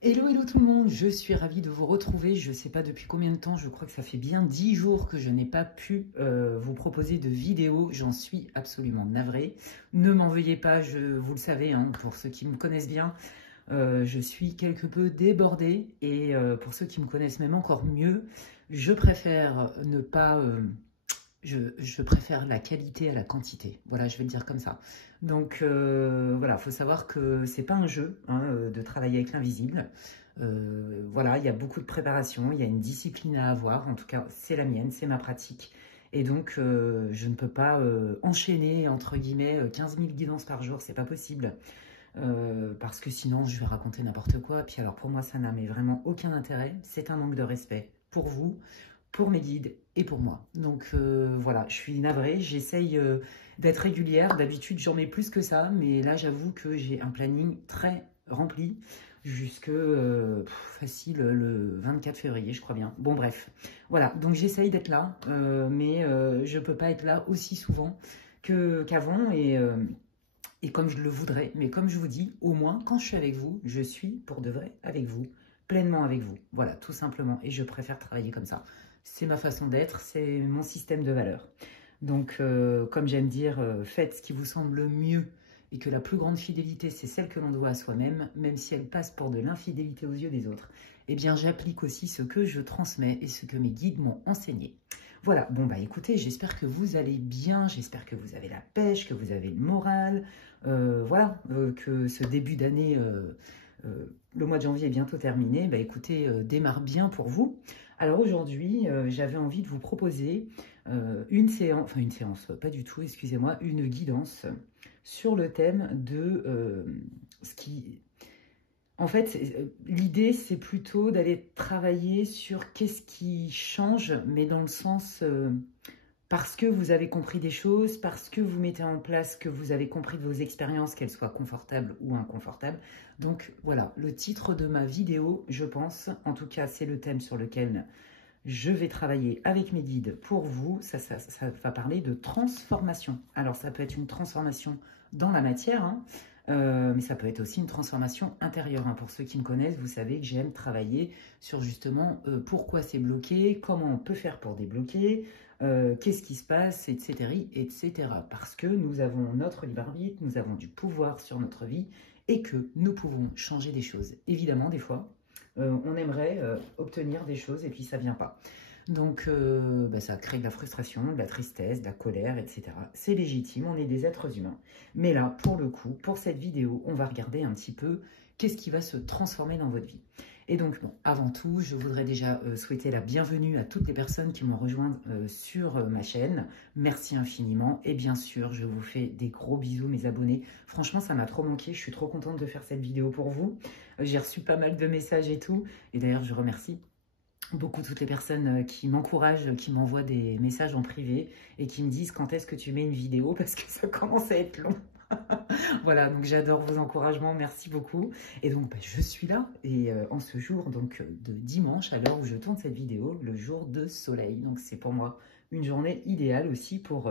Hello, hello tout le monde, je suis ravie de vous retrouver. Je ne sais pas depuis combien de temps, je crois que ça fait bien 10 jours que je n'ai pas pu vous proposer de vidéo. J'en suis absolument navrée. Ne m'en veuillez pas, vous le savez, hein, pour ceux qui me connaissent bien, je suis quelque peu débordée. Et pour ceux qui me connaissent même encore mieux, je préfère ne pas... je préfère la qualité à la quantité. Voilà, je vais le dire comme ça. Donc voilà, il faut savoir que c'est pas un jeu hein, de travailler avec l'invisible. Voilà, il y a beaucoup de préparation, il y a une discipline à avoir. En tout cas, c'est la mienne, c'est ma pratique. Et donc, je ne peux pas enchaîner, entre guillemets, 15 000 guidances par jour, c'est pas possible. Parce que sinon, je vais raconter n'importe quoi. Puis alors, pour moi, ça n'a mais vraiment aucun intérêt. C'est un manque de respect pour vous, pour mes guides et pour moi. Donc voilà, je suis navrée, j'essaye d'être régulière. D'habitude, j'en mets plus que ça, mais là, j'avoue que j'ai un planning très rempli jusque facile le 24 février, je crois bien. Bon, bref, voilà, donc j'essaye d'être là, mais je ne peux pas être là aussi souvent qu'avant et comme je le voudrais. Mais comme je vous dis, au moins, quand je suis avec vous, je suis pour de vrai avec vous, pleinement avec vous. Voilà, tout simplement. Et je préfère travailler comme ça. C'est ma façon d'être, c'est mon système de valeurs. Donc, comme j'aime dire, faites ce qui vous semble le mieux et que la plus grande fidélité, c'est celle que l'on doit à soi-même, même si elle passe pour de l'infidélité aux yeux des autres. Eh bien, j'applique aussi ce que je transmets et ce que mes guides m'ont enseigné. Voilà, bon bah écoutez, j'espère que vous allez bien, j'espère que vous avez la pêche, que vous avez le moral, voilà, que ce début d'année, le mois de janvier est bientôt terminé, bah écoutez, démarre bien pour vous. Alors aujourd'hui, j'avais envie de vous proposer une séance, pas du tout, excusez-moi, une guidance sur le thème de ce qui... En fait, l'idée, c'est plutôt d'aller travailler sur qu'est-ce qui change, mais dans le sens parce que vous avez compris des choses, parce que vous mettez en place, que vous avez compris de vos expériences, qu'elles soient confortables ou inconfortables. Donc voilà, le titre de ma vidéo, je pense, en tout cas, c'est le thème sur lequel je vais travailler avec mes guides pour vous. Ça va parler de transformation. Alors, ça peut être une transformation dans la matière, hein, mais ça peut être aussi une transformation intérieure. Hein. Pour ceux qui me connaissent, vous savez que j'aime travailler sur justement pourquoi c'est bloqué, comment on peut faire pour débloquer, qu'est-ce qui se passe, etc., etc. Parce que nous avons notre libre arbitre, nous avons du pouvoir sur notre vie et que nous pouvons changer des choses. Évidemment, des fois, on aimerait obtenir des choses et puis ça ne vient pas. Donc, ça crée de la frustration, de la tristesse, de la colère, etc. C'est légitime, on est des êtres humains. Mais là, pour le coup, pour cette vidéo, on va regarder un petit peu qu'est-ce qui va se transformer dans votre vie. Et donc, bon, avant tout, je voudrais déjà souhaiter la bienvenue à toutes les personnes qui m'ont rejoint sur ma chaîne. Merci infiniment. Et bien sûr, je vous fais des gros bisous, mes abonnés. Franchement, ça m'a trop manqué. Je suis trop contente de faire cette vidéo pour vous. J'ai reçu pas mal de messages et tout. Et d'ailleurs, je remercie beaucoup toutes les personnes qui m'encouragent, qui m'envoient des messages en privé et qui me disent quand est-ce que tu mets une vidéo parce que ça commence à être long. Voilà, donc j'adore vos encouragements, merci beaucoup. Et donc, je suis là, et en ce jour donc de dimanche, à l'heure où je tourne cette vidéo, le jour de soleil. Donc, c'est pour moi une journée idéale aussi pour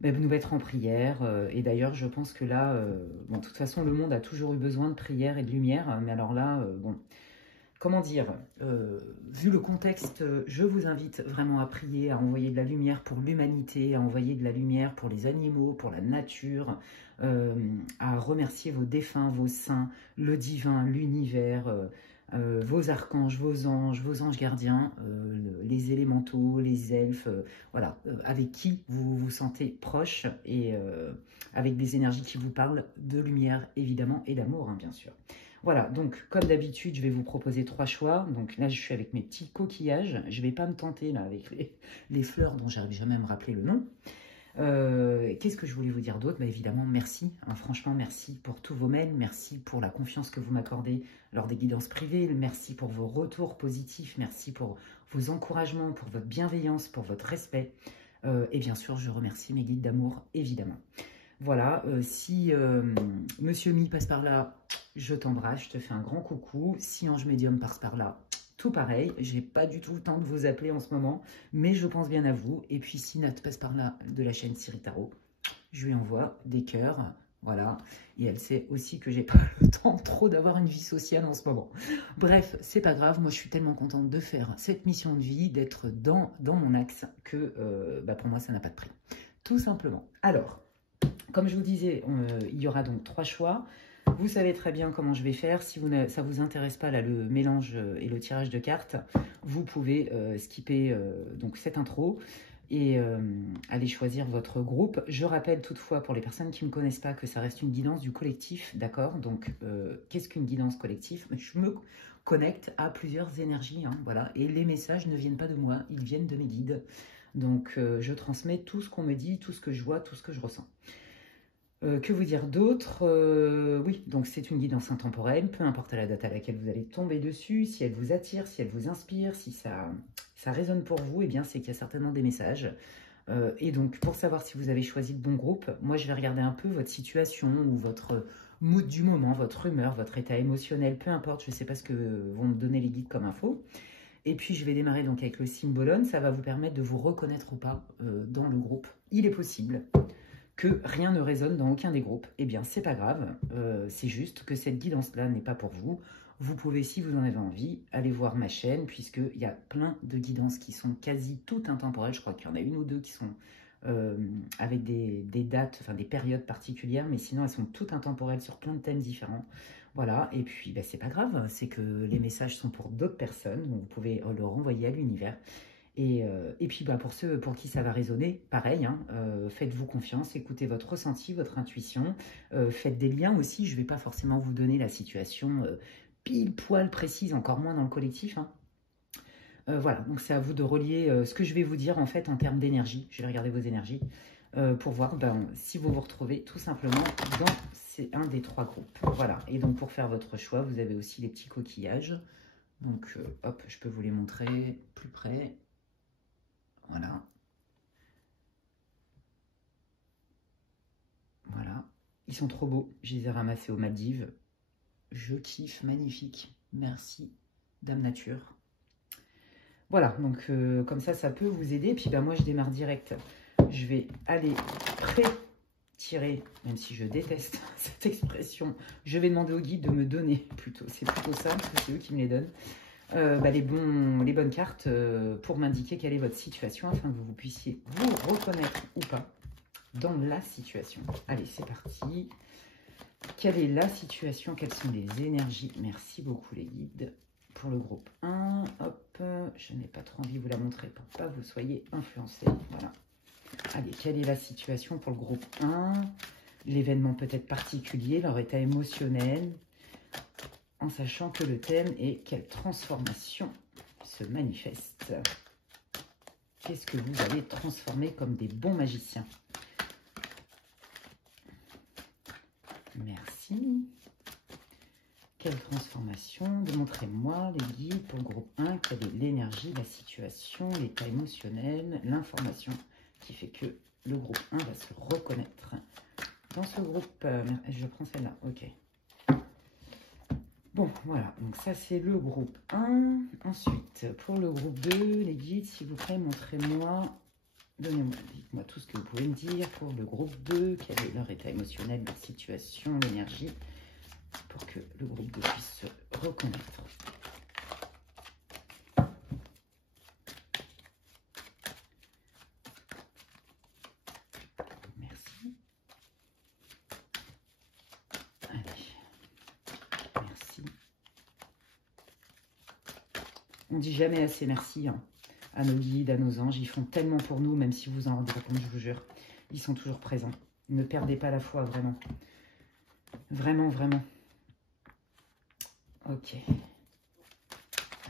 nous mettre en prière. Et d'ailleurs, je pense que là, bon, de toute façon, le monde a toujours eu besoin de prière et de lumière. Mais alors là, bon... Comment dire, vu le contexte, je vous invite vraiment à prier, à envoyer de la lumière pour l'humanité, à envoyer de la lumière pour les animaux, pour la nature, à remercier vos défunts, vos saints, le divin, l'univers, vos archanges, vos anges gardiens, les élémentaux, les elfes, voilà, avec qui vous vous sentez proche et avec des énergies qui vous parlent de lumière évidemment et d'amour, hein, bien sûr. Voilà, donc comme d'habitude, je vais vous proposer 3 choix. Donc là, je suis avec mes petits coquillages. Je ne vais pas me tenter là avec les fleurs dont j'arrive jamais à me rappeler le nom. Qu'est-ce que je voulais vous dire d'autre? Évidemment, merci. Hein, franchement, merci pour tous vos mails. Merci pour la confiance que vous m'accordez lors des guidances privées. Merci pour vos retours positifs. Merci pour vos encouragements, pour votre bienveillance, pour votre respect. Et bien sûr, je remercie mes guides d'amour, évidemment. Voilà, si Monsieur Mi passe par là, je t'embrasse, je te fais un grand coucou. Si Ange Médium passe par là, tout pareil. J'ai pas du tout le temps de vous appeler en ce moment, mais je pense bien à vous. Et puis si Nat passe par là de la chaîne Siri Tarot, je lui envoie des cœurs, voilà. Et elle sait aussi que j'ai pas le temps content trop d'avoir une vie sociale en ce moment. Bref, c'est pas grave, moi je suis tellement contente de faire cette mission de vie, d'être dans mon axe, que pour moi ça n'a pas de prix. Tout simplement. Alors, comme je vous disais, il y aura donc 3 choix. Vous savez très bien comment je vais faire. Si ça ne vous intéresse pas, là, le mélange et le tirage de cartes, vous pouvez skipper donc cette intro et aller choisir votre groupe. Je rappelle toutefois, pour les personnes qui ne me connaissent pas, que ça reste une guidance du collectif, d'accord? Donc, qu'est-ce qu'une guidance collective? Je me connecte à plusieurs énergies, hein, voilà. Et les messages ne viennent pas de moi, ils viennent de mes guides. Donc, je transmets tout ce qu'on me dit, tout ce que je vois, tout ce que je ressens. Que vous dire d'autre? Oui, donc c'est une guidance intemporelle, peu importe la date à laquelle vous allez tomber dessus, si elle vous attire, si elle vous inspire, si ça résonne pour vous, eh bien c'est qu'il y a certainement des messages. Et donc pour savoir si vous avez choisi le bon groupe, moi je vais regarder un peu votre situation ou votre mood du moment, votre humeur, votre état émotionnel, peu importe, je ne sais pas ce que vont me donner les guides comme info. Et puis je vais démarrer donc avec le symbolone, ça va vous permettre de vous reconnaître ou pas dans le groupe. Il est possible que rien ne résonne dans aucun des groupes, eh bien c'est pas grave, c'est juste que cette guidance-là n'est pas pour vous. Vous pouvez, si vous en avez envie, aller voir ma chaîne, puisqu'il y a plein de guidances qui sont quasi toutes intemporelles. Je crois qu'il y en a une ou deux qui sont avec des dates, enfin des périodes particulières, mais sinon elles sont toutes intemporelles sur plein de thèmes différents. Voilà, et puis c'est pas grave, c'est que les messages sont pour d'autres personnes, donc vous pouvez le renvoyer à l'univers. Et puis pour ceux pour qui ça va résonner, pareil, hein, faites-vous confiance, écoutez votre ressenti, votre intuition, faites des liens aussi. Je ne vais pas forcément vous donner la situation pile poil précise, encore moins dans le collectif, hein. Voilà, donc c'est à vous de relier ce que je vais vous dire en fait en termes d'énergie. Je vais regarder vos énergies pour voir si vous vous retrouvez tout simplement dans un des 3 groupes. Voilà, et donc pour faire votre choix, vous avez aussi les petits coquillages. Donc hop, je peux vous les montrer plus près. Voilà. Voilà. Ils sont trop beaux. Je les ai ramassés aux Maldives. Je kiffe. Magnifique. Merci, Dame Nature. Voilà. Donc, comme ça peut vous aider. Puis, moi, je démarre direct. Je vais aller pré-tirer, même si je déteste cette expression. Je vais demander au guide de me donner, plutôt. C'est plutôt ça, parce que c'est eux qui me les donnent. Les bonnes cartes pour m'indiquer quelle est votre situation afin que vous puissiez vous reconnaître ou pas dans la situation. Allez, c'est parti. Quelle est la situation? Quelles sont les énergies? Merci beaucoup les guides. Pour le groupe 1, hop, je n'ai pas trop envie de vous la montrer pour pas que vous soyez influencés. Voilà. Allez, quelle est la situation pour le groupe 1? L'événement peut-être particulier, leur état émotionnel, en sachant que le thème est quelle transformation se manifeste. Qu'est-ce que vous allez transformer comme des bons magiciens? Merci. Quelle transformation? Démontrez-moi les guides pour le groupe 1. Quelle est l'énergie, la situation, l'état émotionnel, l'information qui fait que le groupe 1 va se reconnaître dans ce groupe. Je prends celle-là, ok. Bon, voilà, donc ça c'est le groupe 1. Ensuite, pour le groupe 2, les guides, s'il vous plaît, montrez-moi, dites-moi tout ce que vous pouvez me dire pour le groupe 2, quel est leur état émotionnel, leur situation, l'énergie, pour que le groupe 2 puisse se reconnaître. Merci. Allez. Merci. On dit jamais assez merci hein, à nos guides, à nos anges. Ils font tellement pour nous, même si vous en rendez pas compte, je vous jure. Ils sont toujours présents. Ne perdez pas la foi, vraiment. Vraiment, vraiment. Ok.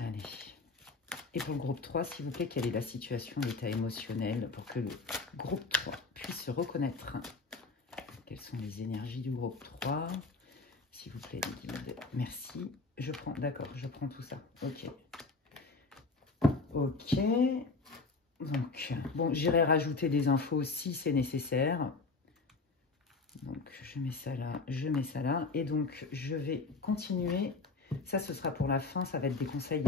Allez. Et pour le groupe 3, s'il vous plaît, quelle est la situation, l'état émotionnel pour que le groupe 3 puisse se reconnaître? Quelles sont les énergies du groupe 3? S'il vous plaît, les guides. Merci. Je prends, d'accord, je prends tout ça. Ok. Ok. Donc, bon, j'irai rajouter des infos si c'est nécessaire. Donc, je mets ça là, je mets ça là. Et donc, je vais continuer. Ça, ce sera pour la fin, ça va être des conseils.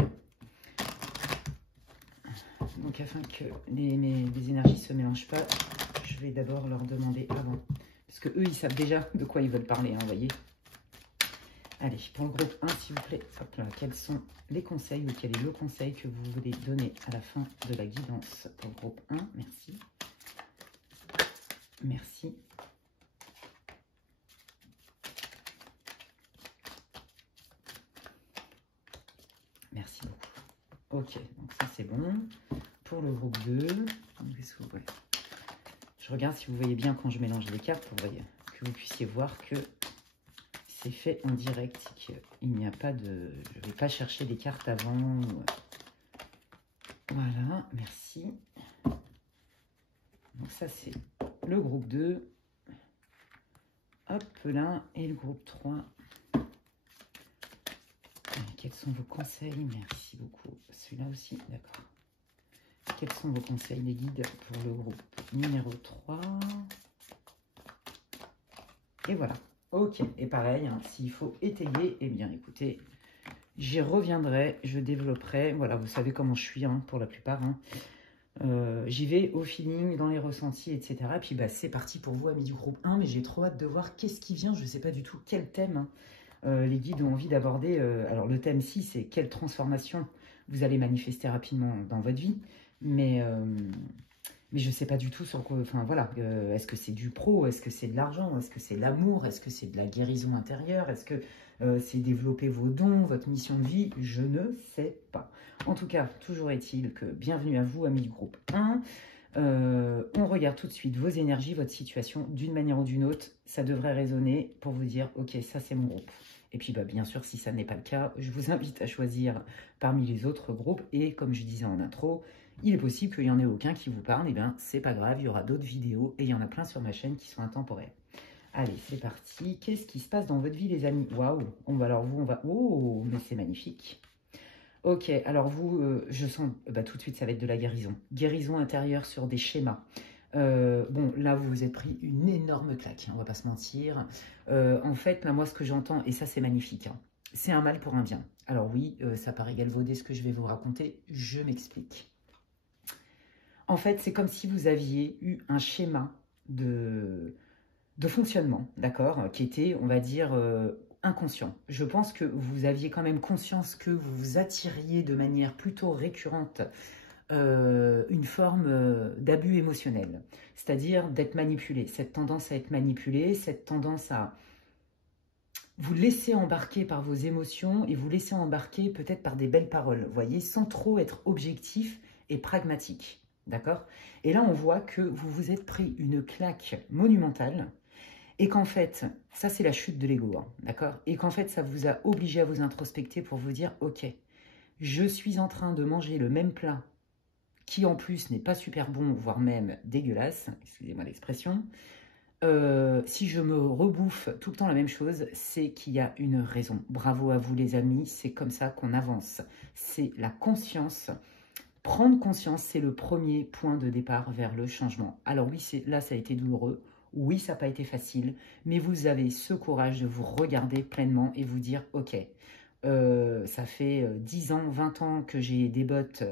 Donc, afin que les énergies ne se mélangent pas, je vais d'abord leur demander avant. Parce que eux, ils savent déjà de quoi ils veulent parler, hein, vous voyez. Allez, pour le groupe 1, s'il vous plaît, hop là, quels sont les conseils ou quel est le conseil que vous voulez donner à la fin de la guidance pour le groupe 1? Merci. Merci. Merci beaucoup. Ok, donc ça c'est bon. Pour le groupe 2, je regarde si vous voyez bien quand je mélange les cartes pour que vous puissiez voir que c'est fait en direct. Il n'y a pas de... Je ne vais pas chercher des cartes avant. Voilà, merci. Donc ça c'est le groupe 2. Hop là, et le groupe 3. Quels sont vos conseils? Merci beaucoup. Celui-là aussi, d'accord. Quels sont vos conseils, les guides, pour le groupe numéro 3? Et voilà. Ok. Et pareil, hein, s'il faut étayer, eh bien, écoutez, j'y reviendrai, je développerai. Voilà, vous savez comment je suis, hein, pour la plupart. Hein. J'y vais au feeling, dans les ressentis, etc. Et puis, bah, c'est parti pour vous, amis du groupe 1. Mais j'ai trop hâte de voir qu'est-ce qui vient. Je ne sais pas du tout quel thème, hein, les guides ont envie d'aborder. Alors, le thème 6, c'est quelle transformation vous allez manifester rapidement dans votre vie. Mais je ne sais pas du tout sur quoi... Enfin, voilà. Est-ce que c'est du pro? Est-ce que c'est de l'argent? Est-ce que c'est l'amour? Est-ce que c'est de la guérison intérieure? Est-ce que c'est développer vos dons, votre mission de vie? Je ne sais pas. En tout cas, toujours est-il que bienvenue à vous, amis du groupe 1. On regarde tout de suite vos énergies, votre situation, d'une manière ou d'une autre. Ça devrait résonner pour vous dire, ok, ça c'est mon groupe. Et puis, bah, bien sûr, si ça n'est pas le cas, je vous invite à choisir parmi les autres groupes. Et comme je disais en intro, il est possible qu'il n'y en ait aucun qui vous parle. Et bien, c'est pas grave, il y aura d'autres vidéos. Et il y en a plein sur ma chaîne qui sont intemporelles. Allez, c'est parti. Qu'est-ce qui se passe dans votre vie, les amis? Waouh! Alors vous, on va... Oh, mais c'est magnifique. Ok, alors vous, je sens... Bah, tout de suite, ça va être de la guérison. Guérison intérieure sur des schémas. Bon, là, vous vous êtes pris une énorme claque, hein, on va pas se mentir. En fait, là, moi, ce que j'entends, et ça, c'est magnifique, hein, c'est un mal pour un bien. Alors oui, ça paraît galvaudé ce que je vais vous raconter, je m'explique. En fait, c'est comme si vous aviez eu un schéma de fonctionnement, d'accord, qui était, on va dire, inconscient. Je pense que vous aviez quand même conscience que vous vous attiriez de manière plutôt récurrente une forme d'abus émotionnel, c'est-à-dire d'être manipulé, cette tendance à être manipulé, cette tendance à vous laisser embarquer par vos émotions et vous laisser embarquer peut-être par des belles paroles, vous voyez, sans trop être objectif et pragmatique, d'accord? Et là, on voit que vous vous êtes pris une claque monumentale et qu'en fait, ça c'est la chute de l'ego, hein, d'accord? Et qu'en fait, ça vous a obligé à vous introspecter pour vous dire, ok, je suis en train de manger le même plat qui en plus n'est pas super bon, voire même dégueulasse, excusez-moi l'expression. Si je me rebouffe tout le temps la même chose, c'est qu'il y a une raison. Bravo à vous les amis, c'est comme ça qu'on avance. C'est la conscience. Prendre conscience, c'est le premier point de départ vers le changement. Alors oui, là ça a été douloureux, oui ça n'a pas été facile, mais vous avez ce courage de vous regarder pleinement et vous dire, ok, ça fait 10 ans, 20 ans que j'ai des bottes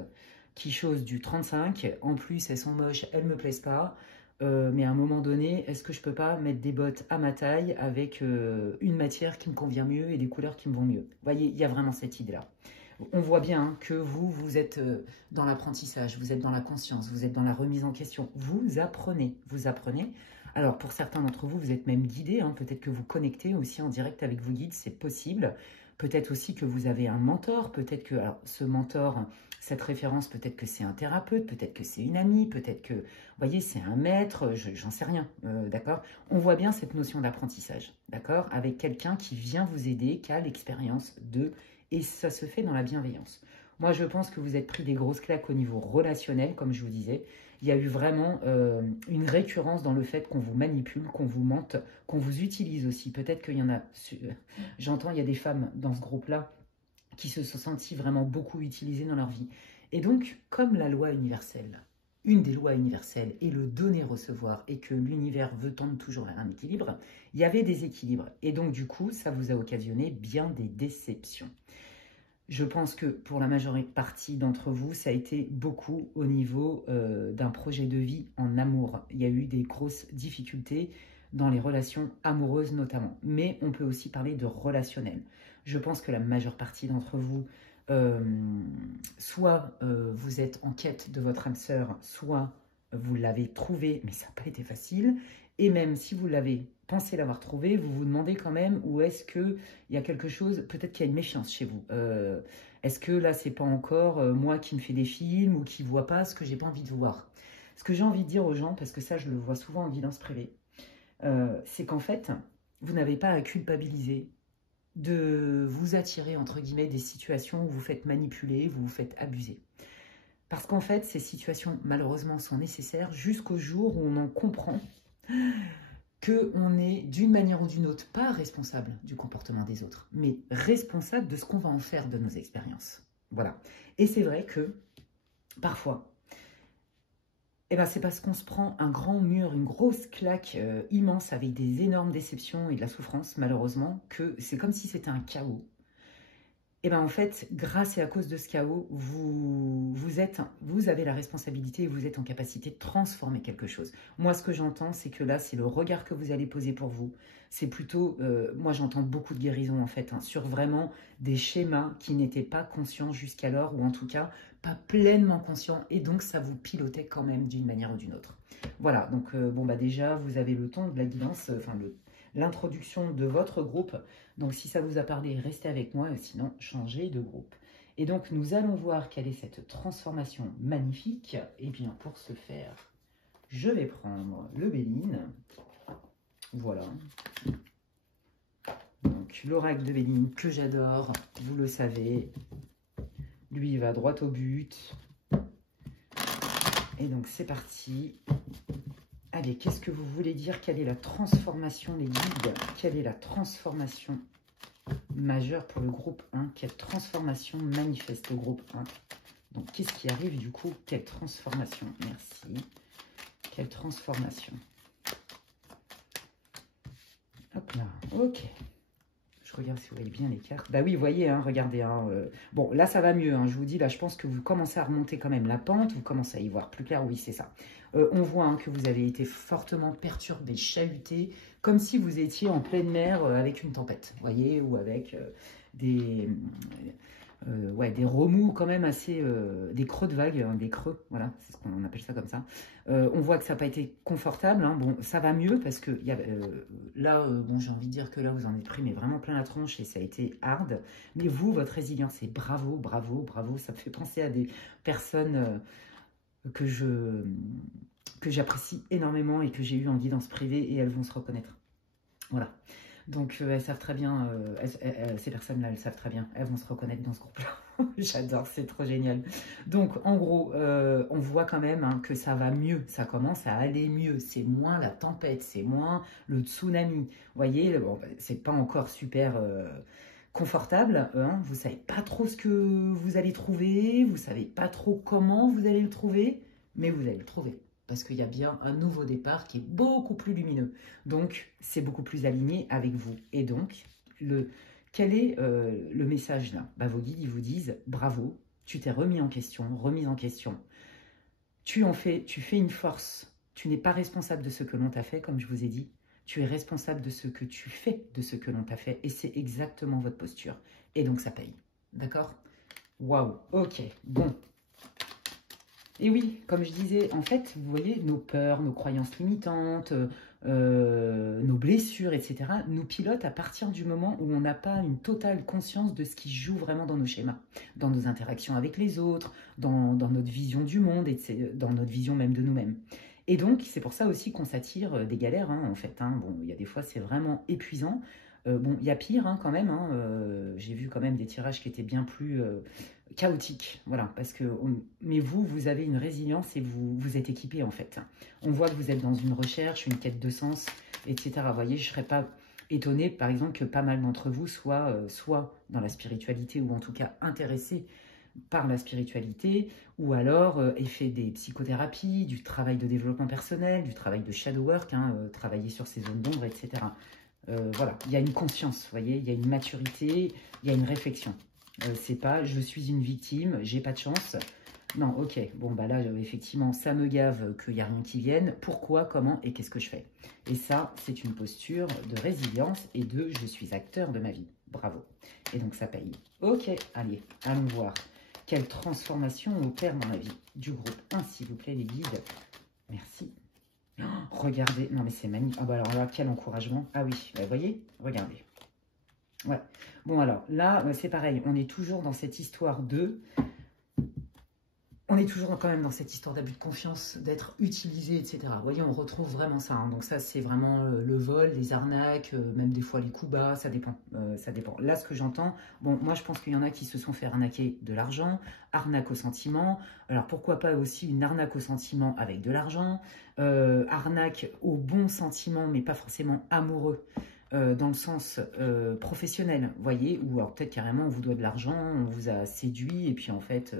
qui chaussent du 35, en plus elles sont moches, elles ne me plaisent pas, mais à un moment donné, est-ce que je peux pas mettre des bottes à ma taille avec une matière qui me convient mieux et des couleurs qui me vont mieux? Vous voyez, il y a vraiment cette idée-là. On voit bien hein, que vous êtes dans l'apprentissage, vous êtes dans la conscience, vous êtes dans la remise en question, vous apprenez, vous apprenez. Alors pour certains d'entre vous, vous êtes même guidés, hein, peut-être que vous connectez aussi en direct avec vos guides, c'est possible. Peut-être aussi que vous avez un mentor, peut-être que alors, ce mentor, cette référence, peut-être que c'est un thérapeute, peut-être que c'est une amie, peut-être que, vous voyez, c'est un maître, j'en sais rien, d'accord? On voit bien cette notion d'apprentissage, d'accord? Avec quelqu'un qui vient vous aider, qui a l'expérience de, et ça se fait dans la bienveillance. Moi, je pense que vous êtes pris des grosses claques au niveau relationnel, comme je vous disais. Il y a eu vraiment une récurrence dans le fait qu'on vous manipule, qu'on vous mente, qu'on vous utilise aussi. Peut-être qu'il y en a, j'entends, il y a des femmes dans ce groupe-là qui se sont senties vraiment beaucoup utilisées dans leur vie. Et donc, comme la loi universelle, une des lois universelles est le donner-recevoir et que l'univers veut tendre toujours vers un équilibre, il y avait des équilibres. Et donc, du coup, ça vous a occasionné bien des déceptions. Je pense que pour la majeure partie d'entre vous, ça a été beaucoup au niveau d'un projet de vie en amour. Il y a eu des grosses difficultés dans les relations amoureuses notamment. Mais on peut aussi parler de relationnel. Je pense que la majeure partie d'entre vous, soit vous êtes en quête de votre âme sœur, soit vous l'avez trouvé, mais ça n'a pas été facile. Et même si vous l'avez pensé l'avoir trouvé, vous vous demandez quand même où est-ce qu'il y a quelque chose, peut-être qu'il y a une méfiance chez vous. Est-ce que là, c'est pas encore moi qui me fais des films ou qui ne vois pas ce que j'ai pas envie de voir? Ce que j'ai envie de dire aux gens, parce que ça, je le vois souvent en guidance privée, c'est qu'en fait, vous n'avez pas à culpabiliser de vous attirer, entre guillemets, des situations où vous faites manipuler, vous vous faites abuser. Parce qu'en fait, ces situations, malheureusement, sont nécessaires jusqu'au jour où on en comprend qu'on est, d'une manière ou d'une autre, pas responsable du comportement des autres, mais responsable de ce qu'on va en faire de nos expériences. Voilà. Et c'est vrai que, parfois, eh ben, c'est parce qu'on se prend un grand mur, une grosse claque immense avec des énormes déceptions et de la souffrance, malheureusement, que c'est comme si c'était un chaos. Et bien en fait, grâce et à cause de ce chaos, vous avez la responsabilité et vous êtes en capacité de transformer quelque chose. Moi, ce que j'entends, c'est que là, c'est le regard que vous allez poser pour vous. C'est plutôt, moi j'entends beaucoup de guérison en fait, hein, sur vraiment des schémas qui n'étaient pas conscients jusqu'alors, ou en tout cas pas pleinement conscients, et donc ça vous pilotait quand même d'une manière ou d'une autre. Voilà, donc bon bah déjà, vous avez le ton de la guidance, enfin l'introduction de votre groupe. Donc, si ça vous a parlé, restez avec moi, sinon, changez de groupe. Et donc, nous allons voir quelle est cette transformation magnifique. Et bien, pour ce faire, je vais prendre le Béline. Voilà. Donc, l'oracle de Béline que j'adore, vous le savez. Lui, il va droit au but. Et donc, c'est parti. Allez, qu'est-ce que vous voulez dire? Quelle est la transformation, les guides? Quelle est la transformation majeure pour le groupe 1? Quelle transformation manifeste le groupe 1? Donc, qu'est-ce qui arrive du coup? Quelle transformation? Merci. Quelle transformation? Hop là, ok. Je regarde si vous voyez bien les cartes. Bah oui, vous voyez, hein, regardez. Hein, bon, là, ça va mieux. Hein, je vous dis, là, je pense que vous commencez à remonter quand même la pente. Vous commencez à y voir plus clair. Oui, c'est ça. On voit hein, que vous avez été fortement perturbé, chahuté, comme si vous étiez en pleine mer avec une tempête, vous voyez, ou avec des remous quand même assez, des creux de vagues, hein, des creux, voilà, c'est ce qu'on appelle ça comme ça. On voit que ça n'a pas été confortable, hein. Bon, ça va mieux parce que là, bon, j'ai envie de dire que là, vous en êtes pris, mais vraiment plein la tronche et ça a été hard. Mais vous, votre résilience, c'est bravo, bravo, bravo. Ça me fait penser à des personnes que j'apprécie énormément et que j'ai eu en guidance privée et elles vont se reconnaître. Voilà. Donc, elles savent très bien, ces personnes-là, elles savent très bien, elles vont se reconnaître dans ce groupe-là. J'adore, c'est trop génial. Donc, en gros, on voit quand même hein, que ça va mieux, ça commence à aller mieux. C'est moins la tempête, c'est moins le tsunami. Vous voyez, bon, c'est pas encore super confortable. Hein, vous savez pas trop ce que vous allez trouver, vous savez pas trop comment vous allez le trouver, mais vous allez le trouver. Parce qu'il y a bien un nouveau départ qui est beaucoup plus lumineux. Donc, c'est beaucoup plus aligné avec vous. Et donc, quel est le message là? Bah, vos guides, ils vous disent, bravo, tu t'es remise en question. Tu fais une force. Tu n'es pas responsable de ce que l'on t'a fait, comme je vous ai dit. Tu es responsable de ce que tu fais de ce que l'on t'a fait. Et c'est exactement votre posture. Et donc, ça paye. D'accord? Waouh, ok, bon. Et oui, comme je disais, en fait, vous voyez, nos peurs, nos croyances limitantes, nos blessures, etc., nous pilotent à partir du moment où on n'a pas une totale conscience de ce qui joue vraiment dans nos schémas, dans nos interactions avec les autres, dans notre vision du monde, et dans notre vision même de nous-mêmes. Et donc, c'est pour ça aussi qu'on s'attire des galères, hein, en fait. Hein. Bon, il y a des fois, c'est vraiment épuisant. Bon, il y a pire hein, quand même. Hein, j'ai vu quand même des tirages qui étaient bien plus chaotiques. Voilà, parce que mais vous avez une résilience et vous êtes équipé en fait. On voit que vous êtes dans une recherche, une quête de sens, etc. Vous voyez, je ne serais pas étonnée, par exemple, que pas mal d'entre vous soient soit dans la spiritualité ou en tout cas intéressés par la spiritualité, ou alors aient fait des psychothérapies, du travail de développement personnel, du travail de shadow work, hein, travailler sur ces zones d'ombre, etc. Voilà, il y a une conscience, vous voyez, il y a une maturité, il y a une réflexion. C'est pas, je suis une victime, j'ai pas de chance. Non, ok. Bon, bah là, effectivement, ça me gave qu'il n'y a rien qui vienne. Pourquoi, comment et qu'est-ce que je fais? Et ça, c'est une posture de résilience et de je suis acteur de ma vie. Bravo. Et donc, ça paye. Ok, allez, allons voir. Quelle transformation opère dans la vie du groupe 1, s'il vous plaît, les guides. Merci. Oh, regardez. Non, mais c'est magnifique. Ah, bah alors là, quel encouragement. Ah oui, vous voyez? Regardez. Ouais. Bon, alors là, c'est pareil. On est toujours dans cette histoire de... On est toujours quand même dans cette histoire d'abus de confiance, d'être utilisé, etc. Vous voyez, on retrouve vraiment ça. Hein. Donc ça, c'est vraiment le vol, les arnaques, même des fois les coups bas, ça dépend. Ça dépend. Là, ce que j'entends, bon, moi, je pense qu'il y en a qui se sont fait arnaquer de l'argent, arnaque au sentiment. Alors, pourquoi pas aussi une arnaque au sentiment avec de l'argent, arnaque au bon sentiment, mais pas forcément amoureux. Dans le sens professionnel, vous voyez, ou alors peut-être carrément on vous doit de l'argent, on vous a séduit, et puis en fait...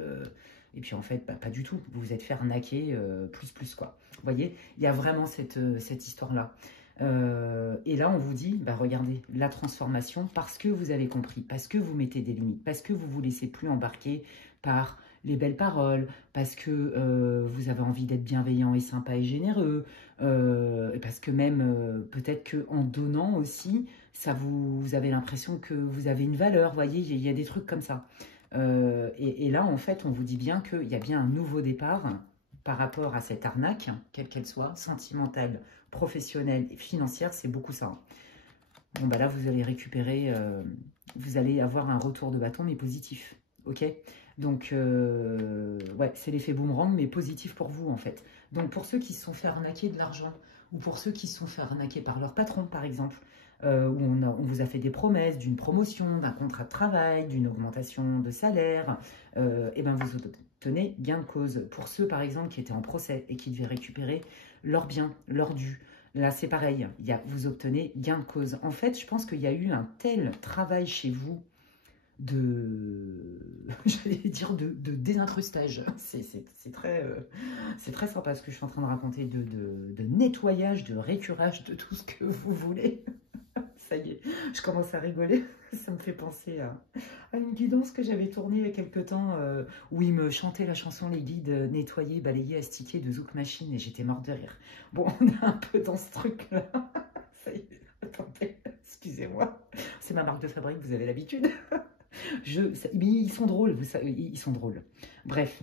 bah, pas du tout. Vous vous êtes fait arnaquer plus, quoi. Vous voyez, il y a vraiment cette histoire-là. Et là, on vous dit, bah, regardez, la transformation, parce que vous avez compris, parce que vous mettez des limites, parce que vous ne vous laissez plus embarquer par les belles paroles, parce que vous avez envie d'être bienveillant et sympa et généreux, parce que même, peut-être qu'en donnant aussi, vous avez l'impression que vous avez une valeur. Vous voyez, il y a des trucs comme ça. Et là, en fait, on vous dit bien qu'il y a bien un nouveau départ par rapport à cette arnaque, quelle qu'elle soit, sentimentale, professionnelle et financière, c'est beaucoup ça. Bon, bah là, vous allez récupérer, vous allez avoir un retour de bâton, mais positif, ok? Donc, ouais, c'est l'effet boomerang, mais positif pour vous, en fait. Donc, pour ceux qui se sont fait arnaquer de l'argent, ou pour ceux qui se sont fait arnaquer par leur patron, par exemple, où on vous a fait des promesses d'une promotion, d'un contrat de travail, d'une augmentation de salaire, et ben vous obtenez gain de cause. Pour ceux, par exemple, qui étaient en procès et qui devaient récupérer leurs biens, leurs dus, là, c'est pareil, vous obtenez gain de cause. En fait, je pense qu'il y a eu un tel travail chez vous j'allais dire, de désincrustage. C'est très sympa ce que je suis en train de raconter, de nettoyage, de récurage, de tout ce que vous voulez. Ça y est, je commence à rigoler. Ça me fait penser à une guidance que j'avais tournée il y a quelques temps où ils me chantaient la chanson Les guides nettoyer, balayer, astiquer de Zouk Machine et j'étais morte de rire. Bon, on est un peu dans ce truc-là. Ça y est, attendez, excusez-moi. C'est ma marque de fabrique, vous avez l'habitude. Mais ils sont drôles, vous savez, ils sont drôles. Bref.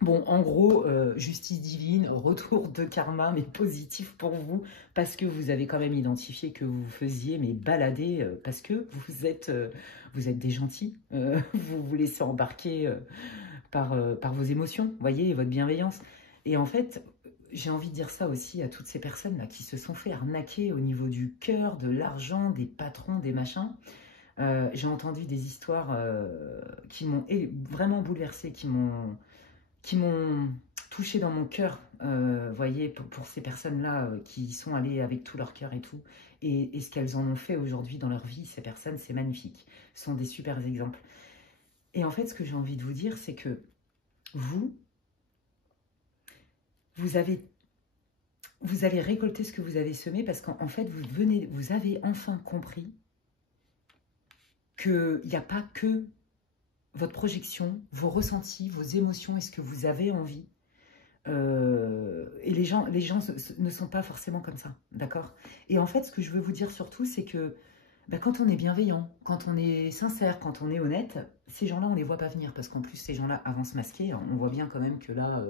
Bon, en gros, justice divine, retour de karma, mais positif pour vous, parce que vous avez quand même identifié que vous faisiez, mais balader, parce que vous êtes des gentils, vous vous laissez embarquer par vos émotions, voyez, votre bienveillance. Et en fait, j'ai envie de dire ça aussi à toutes ces personnes-là qui se sont fait arnaquer au niveau du cœur, de l'argent, des patrons, des machins. J'ai entendu des histoires qui m'ont vraiment bouleversée, qui m'ont touché dans mon cœur, voyez, pour ces personnes-là qui sont allées avec tout leur cœur et tout, et ce qu'elles en ont fait aujourd'hui dans leur vie, ces personnes, c'est magnifique. Ce sont des super exemples. Et en fait, ce que j'ai envie de vous dire, c'est que vous avez récolté ce que vous avez semé, parce qu'en fait, vous avez enfin compris qu'il n'y a pas que votre projection, vos ressentis, vos émotions et ce que vous avez envie. Et les gens ne sont pas forcément comme ça, d'accord? Et en fait, ce que je veux vous dire surtout, c'est que quand on est bienveillant, quand on est sincère, quand on est honnête, ces gens-là, on ne les voit pas venir, parce qu'en plus, ces gens-là avancent masqués. On voit bien quand même que là,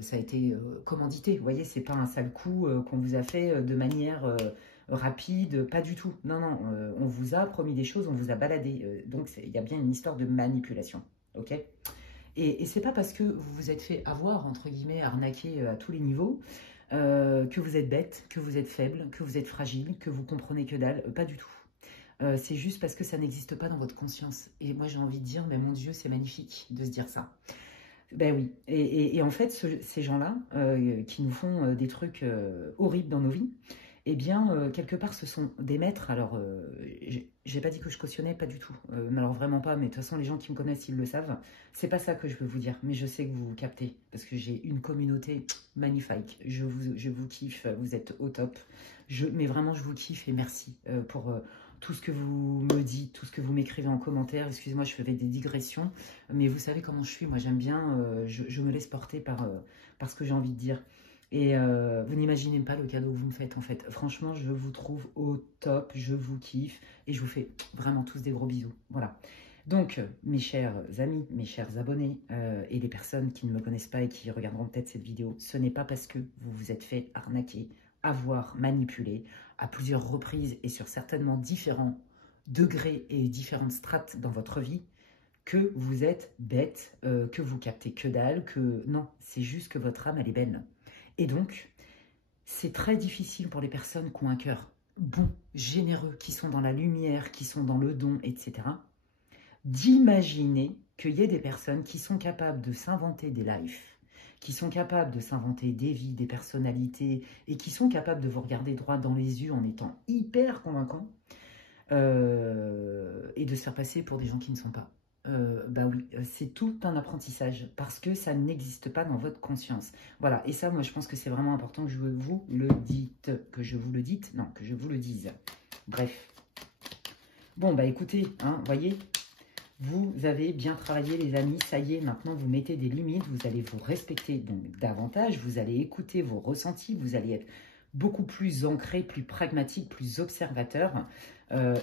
ça a été commandité. Vous voyez, c'est pas un sale coup qu'on vous a fait de manière rapide, pas du tout. Non, non, on vous a promis des choses, on vous a baladé. Donc, il y a bien une histoire de manipulation, ok? Et c'est pas parce que vous vous êtes fait avoir, entre guillemets, arnaquer à tous les niveaux, que vous êtes bête, que vous êtes faible, que vous êtes fragile, que vous comprenez que dalle, pas du tout. C'est juste parce que ça n'existe pas dans votre conscience. Et moi, j'ai envie de dire, mais mon Dieu, c'est magnifique de se dire ça. Ben oui. Et en fait, ces gens-là, qui nous font des trucs horribles dans nos vies, eh bien, quelque part, ce sont des maîtres. Alors, j'ai pas dit que je cautionnais, pas du tout. Alors, vraiment pas, mais de toute façon, les gens qui me connaissent, ils le savent. C'est pas ça que je veux vous dire, mais je sais que vous captez, parce que j'ai une communauté magnifique. Je vous kiffe, vous êtes au top. Mais vraiment, je vous kiffe et merci pour tout ce que vous me dites, tout ce que vous m'écrivez en commentaire. Excusez-moi, je fais des digressions, mais vous savez comment je suis. Moi, j'aime bien, je me laisse porter par ce que j'ai envie de dire. Et vous n'imaginez pas le cadeau que vous me faites, en fait. Franchement, je vous trouve au top, je vous kiffe, et je vous fais vraiment tous des gros bisous. Voilà. Donc, mes chers amis, mes chers abonnés, et les personnes qui ne me connaissent pas et qui regarderont peut-être cette vidéo, ce n'est pas parce que vous vous êtes fait arnaquer, avoir, manipuler à plusieurs reprises et sur certainement différents degrés et différentes strates dans votre vie que vous êtes bête, que vous captez que dalle, que non, c'est juste que votre âme, elle est belle. Et donc, c'est très difficile pour les personnes qui ont un cœur bon, généreux, qui sont dans la lumière, qui sont dans le don, etc., d'imaginer qu'il y ait des personnes qui sont capables de s'inventer des lives, qui sont capables de s'inventer des vies, des personnalités, et qui sont capables de vous regarder droit dans les yeux en étant hyper convaincants, et de se faire passer pour des gens qui ne sont pas. Bah oui, c'est tout un apprentissage, parce que ça n'existe pas dans votre conscience. Voilà, et ça, moi, je pense que c'est vraiment important que je vous le dise, que je vous le dise. Bref. Bon, bah écoutez, hein, voyez, vous avez bien travaillé, les amis. Ça y est, maintenant, vous mettez des limites. Vous allez vous respecter donc davantage. Vous allez écouter vos ressentis. Vous allez être beaucoup plus ancré, plus pragmatique, plus observateur.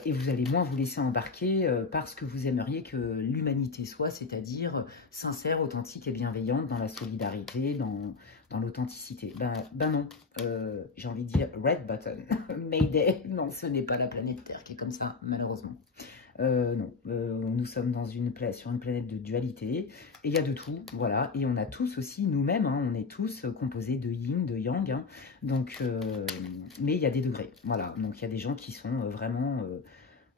Et vous allez moins vous laisser embarquer par ce que vous aimeriez que l'humanité soit, c'est-à-dire sincère, authentique et bienveillante dans la solidarité, dans l'authenticité. Ben non, j'ai envie de dire red button, Mayday. Non, ce n'est pas la planète Terre qui est comme ça, malheureusement. Non, nous sommes sur une planète de dualité, et il y a de tout, voilà, et on a tous aussi nous-mêmes, hein, on est tous composés de yin, de yang, hein, donc, mais il y a des degrés, voilà, donc il y a des gens qui sont vraiment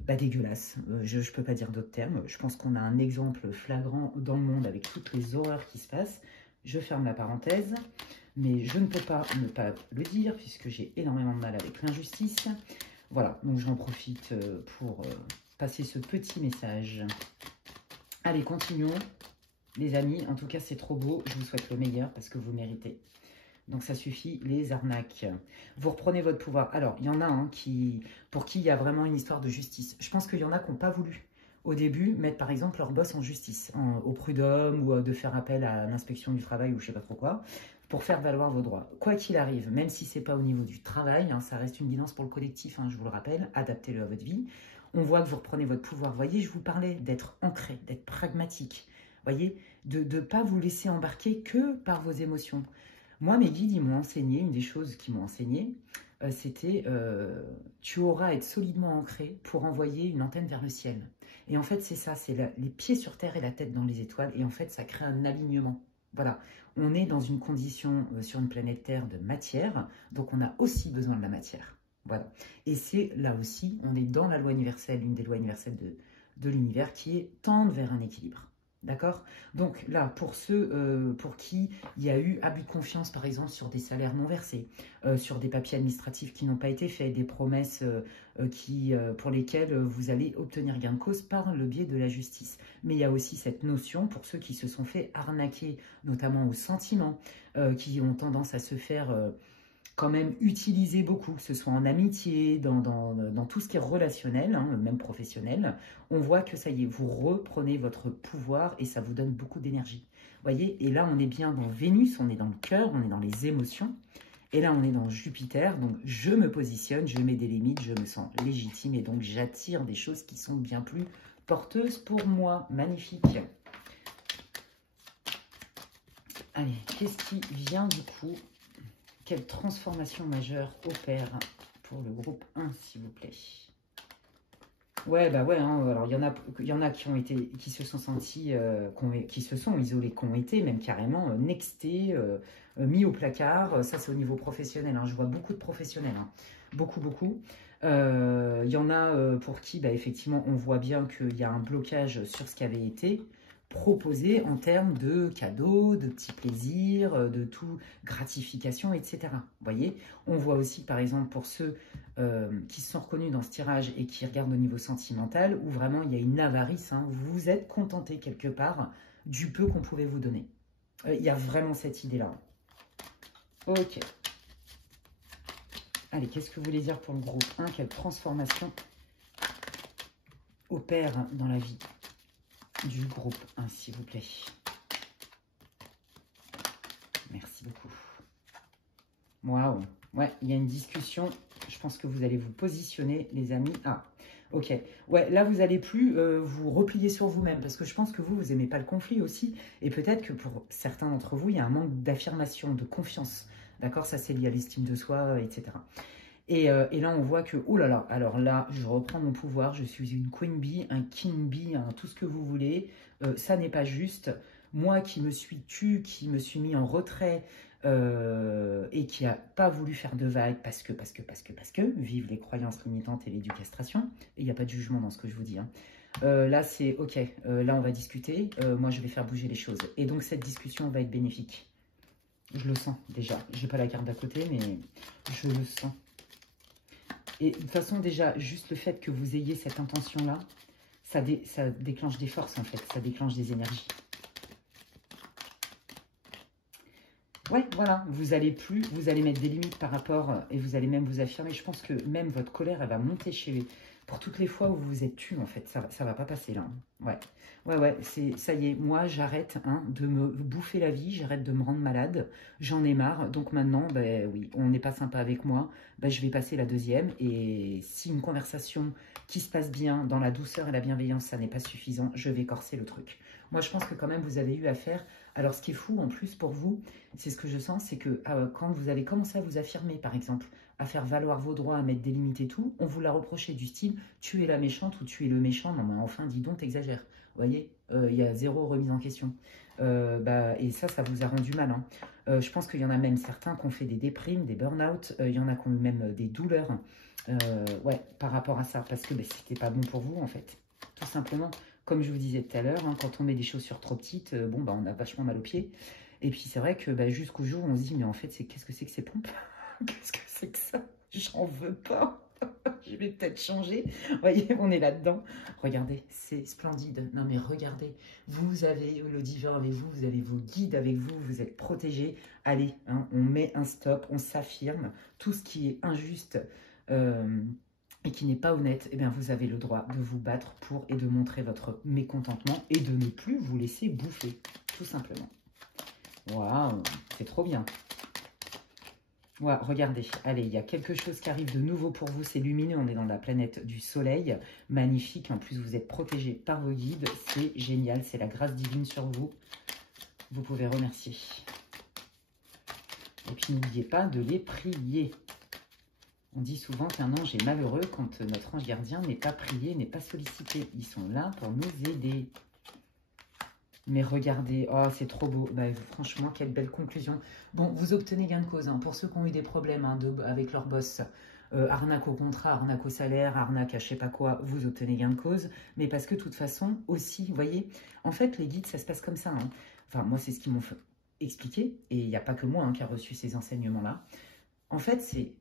dégueulasses, je ne peux pas dire d'autres termes, je pense qu'on a un exemple flagrant dans le monde avec toutes les horreurs qui se passent, je ferme la parenthèse, mais je ne peux pas ne pas le dire, puisque j'ai énormément de mal avec l'injustice, voilà, donc j'en profite pour passer ce petit message. Allez, continuons, les amis. En tout cas, c'est trop beau. Je vous souhaite le meilleur parce que vous méritez. Donc, ça suffit, les arnaques. Vous reprenez votre pouvoir. Alors, il y en a un pour qui il y a vraiment une histoire de justice. Je pense qu'il y en a qui n'ont pas voulu, au début, mettre par exemple leur boss en justice, au prud'homme, ou de faire appel à l'inspection du travail ou je ne sais pas trop quoi, pour faire valoir vos droits. Quoi qu'il arrive, même si ce n'est pas au niveau du travail, hein, ça reste une guidance pour le collectif, hein, je vous le rappelle, adaptez-le à votre vie. On voit que vous reprenez votre pouvoir. Vous voyez, je vous parlais d'être ancré, d'être pragmatique. Vous voyez, de ne pas vous laisser embarquer que par vos émotions. Moi, mes guides, ils m'ont enseigné, une des choses qu'ils m'ont enseigné, c'était tu auras à être solidement ancré pour envoyer une antenne vers le ciel. Et en fait, c'est ça, c'est les pieds sur terre et la tête dans les étoiles. Et en fait, ça crée un alignement. Voilà, on est dans une condition sur une planète Terre de matière, donc on a aussi besoin de la matière. Voilà. Et c'est là aussi, on est dans la loi universelle, une des lois universelles de l'univers, qui est tendre vers un équilibre. D'accord? Donc là, pour ceux pour qui il y a eu abus de confiance, par exemple, sur des salaires non versés, sur des papiers administratifs qui n'ont pas été faits, des promesses pour lesquelles vous allez obtenir gain de cause par le biais de la justice. Mais il y a aussi cette notion, pour ceux qui se sont fait arnaquer, notamment aux sentiments, qui ont tendance à se faire quand même utiliser beaucoup, que ce soit en amitié, dans tout ce qui est relationnel, hein, même professionnel, on voit que ça y est, vous reprenez votre pouvoir et ça vous donne beaucoup d'énergie. Vous voyez, et là on est bien dans Vénus, on est dans le cœur, on est dans les émotions, et là on est dans Jupiter, donc je me positionne, je mets des limites, je me sens légitime, et donc j'attire des choses qui sont bien plus porteuses pour moi. Magnifique. Allez, qu'est-ce qui vient du coup? Quelle transformation majeure opère pour le groupe 1, s'il vous plaît? Ouais, bah ouais, hein, alors il y en a qui se sont sentis, qui se sont isolés, qui ont été même carrément nextés, mis au placard. Ça, c'est au niveau professionnel, hein, je vois beaucoup de professionnels, hein, beaucoup, beaucoup. Il y en a pour qui, bah, effectivement, on voit bien qu'il y a un blocage sur ce qui avait été proposé en termes de cadeaux, de petits plaisirs, de tout, gratification, etc. Vous voyez, on voit aussi, par exemple, pour ceux qui se sont reconnus dans ce tirage et qui regardent au niveau sentimental, où vraiment il y a une avarice, hein, vous vous êtes contenté quelque part du peu qu'on pouvait vous donner. Il y a vraiment cette idée-là. Ok. Allez, qu'est-ce que vous voulez dire pour le groupe 1? Quelle transformation opère dans la vie du groupe, hein, s'il vous plaît. Merci beaucoup. Waouh. Ouais, il y a une discussion. Je pense que vous allez vous positionner, les amis. Ah, ok. Ouais, là, vous n'allez plus vous replier sur vous-même parce que je pense que vous n'aimez pas le conflit aussi. Et peut-être que pour certains d'entre vous, il y a un manque d'affirmation, de confiance. D'accord? Ça, c'est lié à l'estime de soi, etc. Et là, on voit que, oh là là, alors là, je reprends mon pouvoir. Je suis une queen bee, un king bee, tout ce que vous voulez. Ça n'est pas juste. Moi qui me suis tue, qui me suis mis en retrait, et qui n'a pas voulu faire de vagues parce que, vive les croyances limitantes et l'éducation. Et il n'y a pas de jugement dans ce que je vous dis. Hein. Là, c'est ok, là, on va discuter. Moi, je vais faire bouger les choses. Et donc, cette discussion va être bénéfique. Je le sens déjà. Je n'ai pas la carte d'à côté, mais je le sens. Et de toute façon, déjà, juste le fait que vous ayez cette intention-là, ça déclenche des forces, en fait. Ça déclenche des énergies. Ouais, voilà, vous allez mettre des limites par rapport, et vous allez même vous affirmer. Je pense que même votre colère, elle va monter pour toutes les fois où vous vous êtes tué, en fait. Ça va pas passer, là. Ouais, ça y est, moi, j'arrête de me bouffer la vie, j'arrête de me rendre malade, j'en ai marre. Donc maintenant, ben oui, on n'est pas sympa avec moi, ben, je vais passer la deuxième. Et si une conversation qui se passe bien, dans la douceur et la bienveillance, ça n'est pas suffisant, je vais corser le truc. Moi, je pense que quand même, vous avez eu affaire. Alors, ce qui est fou, en plus, pour vous, c'est ce que je sens, c'est que quand vous avez commencé à vous affirmer, par exemple, à faire valoir vos droits, à mettre des limites et tout, on vous l'a reproché du style « tu es la méchante » ou « tu es le méchant ». Non, mais enfin, dis donc, t'exagères. Vous voyez, il y a zéro remise en question. Et ça vous a rendu mal. Hein. Je pense qu'il y en a même certains qui ont fait des déprimes, des burn-out. Il y en a qui ont eu même des douleurs ouais, par rapport à ça. Parce que c'était pas bon pour vous, en fait. Tout simplement. Comme je vous disais tout à l'heure, quand on met des chaussures trop petites, on a vachement mal aux pieds. Et puis c'est vrai que jusqu'au jour où on se dit, mais en fait, qu'est-ce que c'est que ces pompes? Qu'est-ce que c'est que ça? J'en veux pas. Je vais peut-être changer. Vous voyez, on est là-dedans. Regardez, c'est splendide. Non mais regardez, vous avez le divin avec vous, vous avez vos guides avec vous, vous êtes protégés. Allez, on met un stop, on s'affirme. Tout ce qui est injuste et qui n'est pas honnête, eh bien, vous avez le droit de vous battre pour et de montrer votre mécontentement et de ne plus vous laisser bouffer, tout simplement. Waouh, c'est trop bien. Ouais, regardez, allez, il y a quelque chose qui arrive de nouveau pour vous, c'est lumineux, on est dans la planète du soleil, magnifique, en plus vous êtes protégé par vos guides, c'est génial, c'est la grâce divine sur vous, vous pouvez remercier. Et puis n'oubliez pas de les prier. On dit souvent qu'un ange est malheureux quand notre ange gardien n'est pas prié, n'est pas sollicité. Ils sont là pour nous aider. Mais regardez, oh c'est trop beau. Franchement, quelle belle conclusion. Bon, vous obtenez gain de cause. Pour ceux qui ont eu des problèmes avec leur boss, arnaque au contrat, arnaque au salaire, arnaque à je sais pas quoi, vous obtenez gain de cause. Mais parce que de toute façon, aussi, vous voyez, en fait, les guides, ça se passe comme ça. Enfin, moi, c'est ce qu'ils m'ont expliqué. Et il n'y a pas que moi qui a reçu ces enseignements-là. En fait, c'est...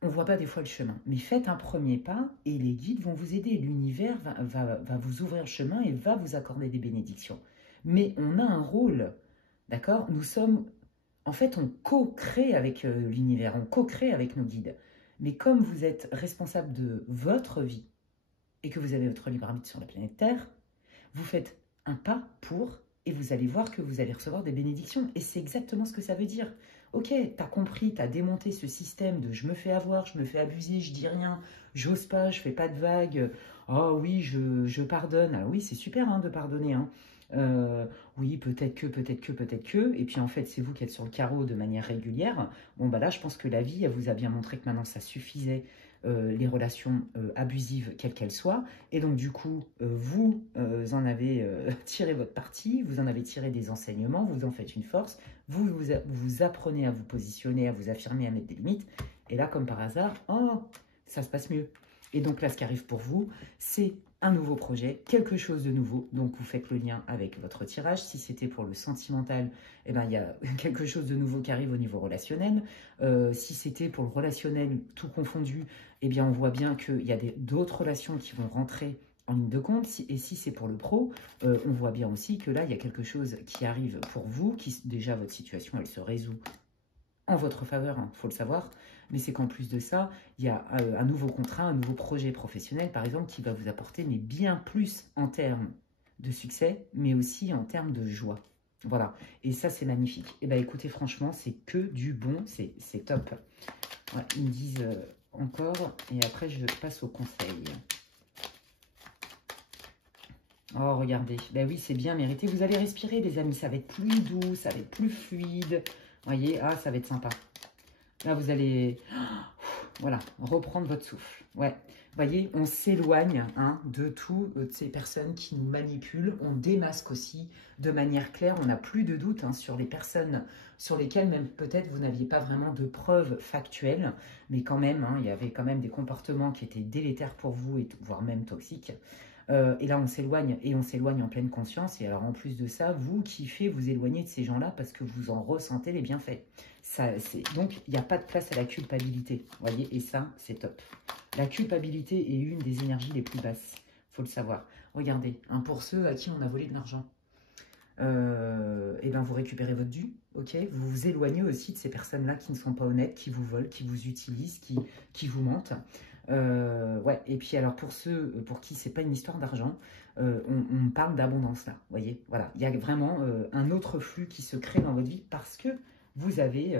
On ne voit pas des fois le chemin, mais faites un premier pas et les guides vont vous aider. L'univers va vous ouvrir le chemin et va vous accorder des bénédictions. Mais on a un rôle, d'accord? Nous sommes, en fait, on co-crée avec l'univers, on co-crée avec nos guides. Mais comme vous êtes responsable de votre vie et que vous avez votre libre arbitre sur la planète Terre, vous faites un pas pour et vous allez voir que vous allez recevoir des bénédictions. Et c'est exactement ce que ça veut dire. Ok, t'as compris, t'as démonté ce système de je me fais avoir, je me fais abuser, je dis rien, j'ose pas, je fais pas de vagues, oh oui, je pardonne. Alors oui, c'est super de pardonner. Oui, peut-être que. Et puis en fait, c'est vous qui êtes sur le carreau de manière régulière. Bon, là, je pense que la vie, elle vous a bien montré que maintenant, ça suffisait. Les relations abusives, quelles qu'elles soient. Et donc, du coup, vous en avez tiré votre parti, vous en avez tiré des enseignements, vous en faites une force, vous apprenez à vous positionner, à vous affirmer, à mettre des limites. Et là, comme par hasard, oh, ça se passe mieux. Et donc là, ce qui arrive pour vous, c'est un nouveau projet, quelque chose de nouveau. Donc, vous faites le lien avec votre tirage. Si c'était pour le sentimental, eh ben, il y a quelque chose de nouveau qui arrive au niveau relationnel. Si c'était pour le relationnel tout confondu, eh bien, on voit bien qu'il y a d'autres relations qui vont rentrer en ligne de compte. Et si c'est pour le pro, on voit bien aussi que là, il y a quelque chose qui arrive pour vous, déjà, votre situation, elle se résout en votre faveur, il faut le savoir, mais c'est qu'en plus de ça, il y a un nouveau contrat, un nouveau projet professionnel, par exemple, qui va vous apporter, mais bien plus en termes de succès, mais aussi en termes de joie. Voilà, et ça, c'est magnifique. Et bien, écoutez, franchement, c'est que du bon, c'est top. Voilà, ils me disent encore, et après, je passe au conseil. Oh, regardez, ben oui, c'est bien mérité. Vous allez respirer, les amis, ça va être plus doux, ça va être plus fluide. Voyez, ah, ça va être sympa. Là, vous allez, voilà, reprendre votre souffle. Ouais, voyez, on s'éloigne de toutes ces personnes qui nous manipulent. On démasque aussi de manière claire. On n'a plus de doute sur les personnes sur lesquelles même peut-être vous n'aviez pas vraiment de preuves factuelles. Mais quand même, il y avait quand même des comportements qui étaient délétères pour vous, et voire même toxiques. Et là, on s'éloigne, et on s'éloigne en pleine conscience. Et alors, en plus de ça, vous kiffez vous éloigner de ces gens-là parce que vous en ressentez les bienfaits. Donc, il n'y a pas de place à la culpabilité, voyez, et ça, c'est top. La culpabilité est une des énergies les plus basses, il faut le savoir. Regardez, pour ceux à qui on a volé de l'argent, et ben vous récupérez votre dû, ok. Vous vous éloignez aussi de ces personnes-là qui ne sont pas honnêtes, qui vous volent, qui vous utilisent, qui vous mentent. Ouais, et puis alors pour ceux pour qui c'est pas une histoire d'argent, on parle d'abondance là, voyez, voilà, il y a vraiment un autre flux qui se crée dans votre vie parce que vous avez,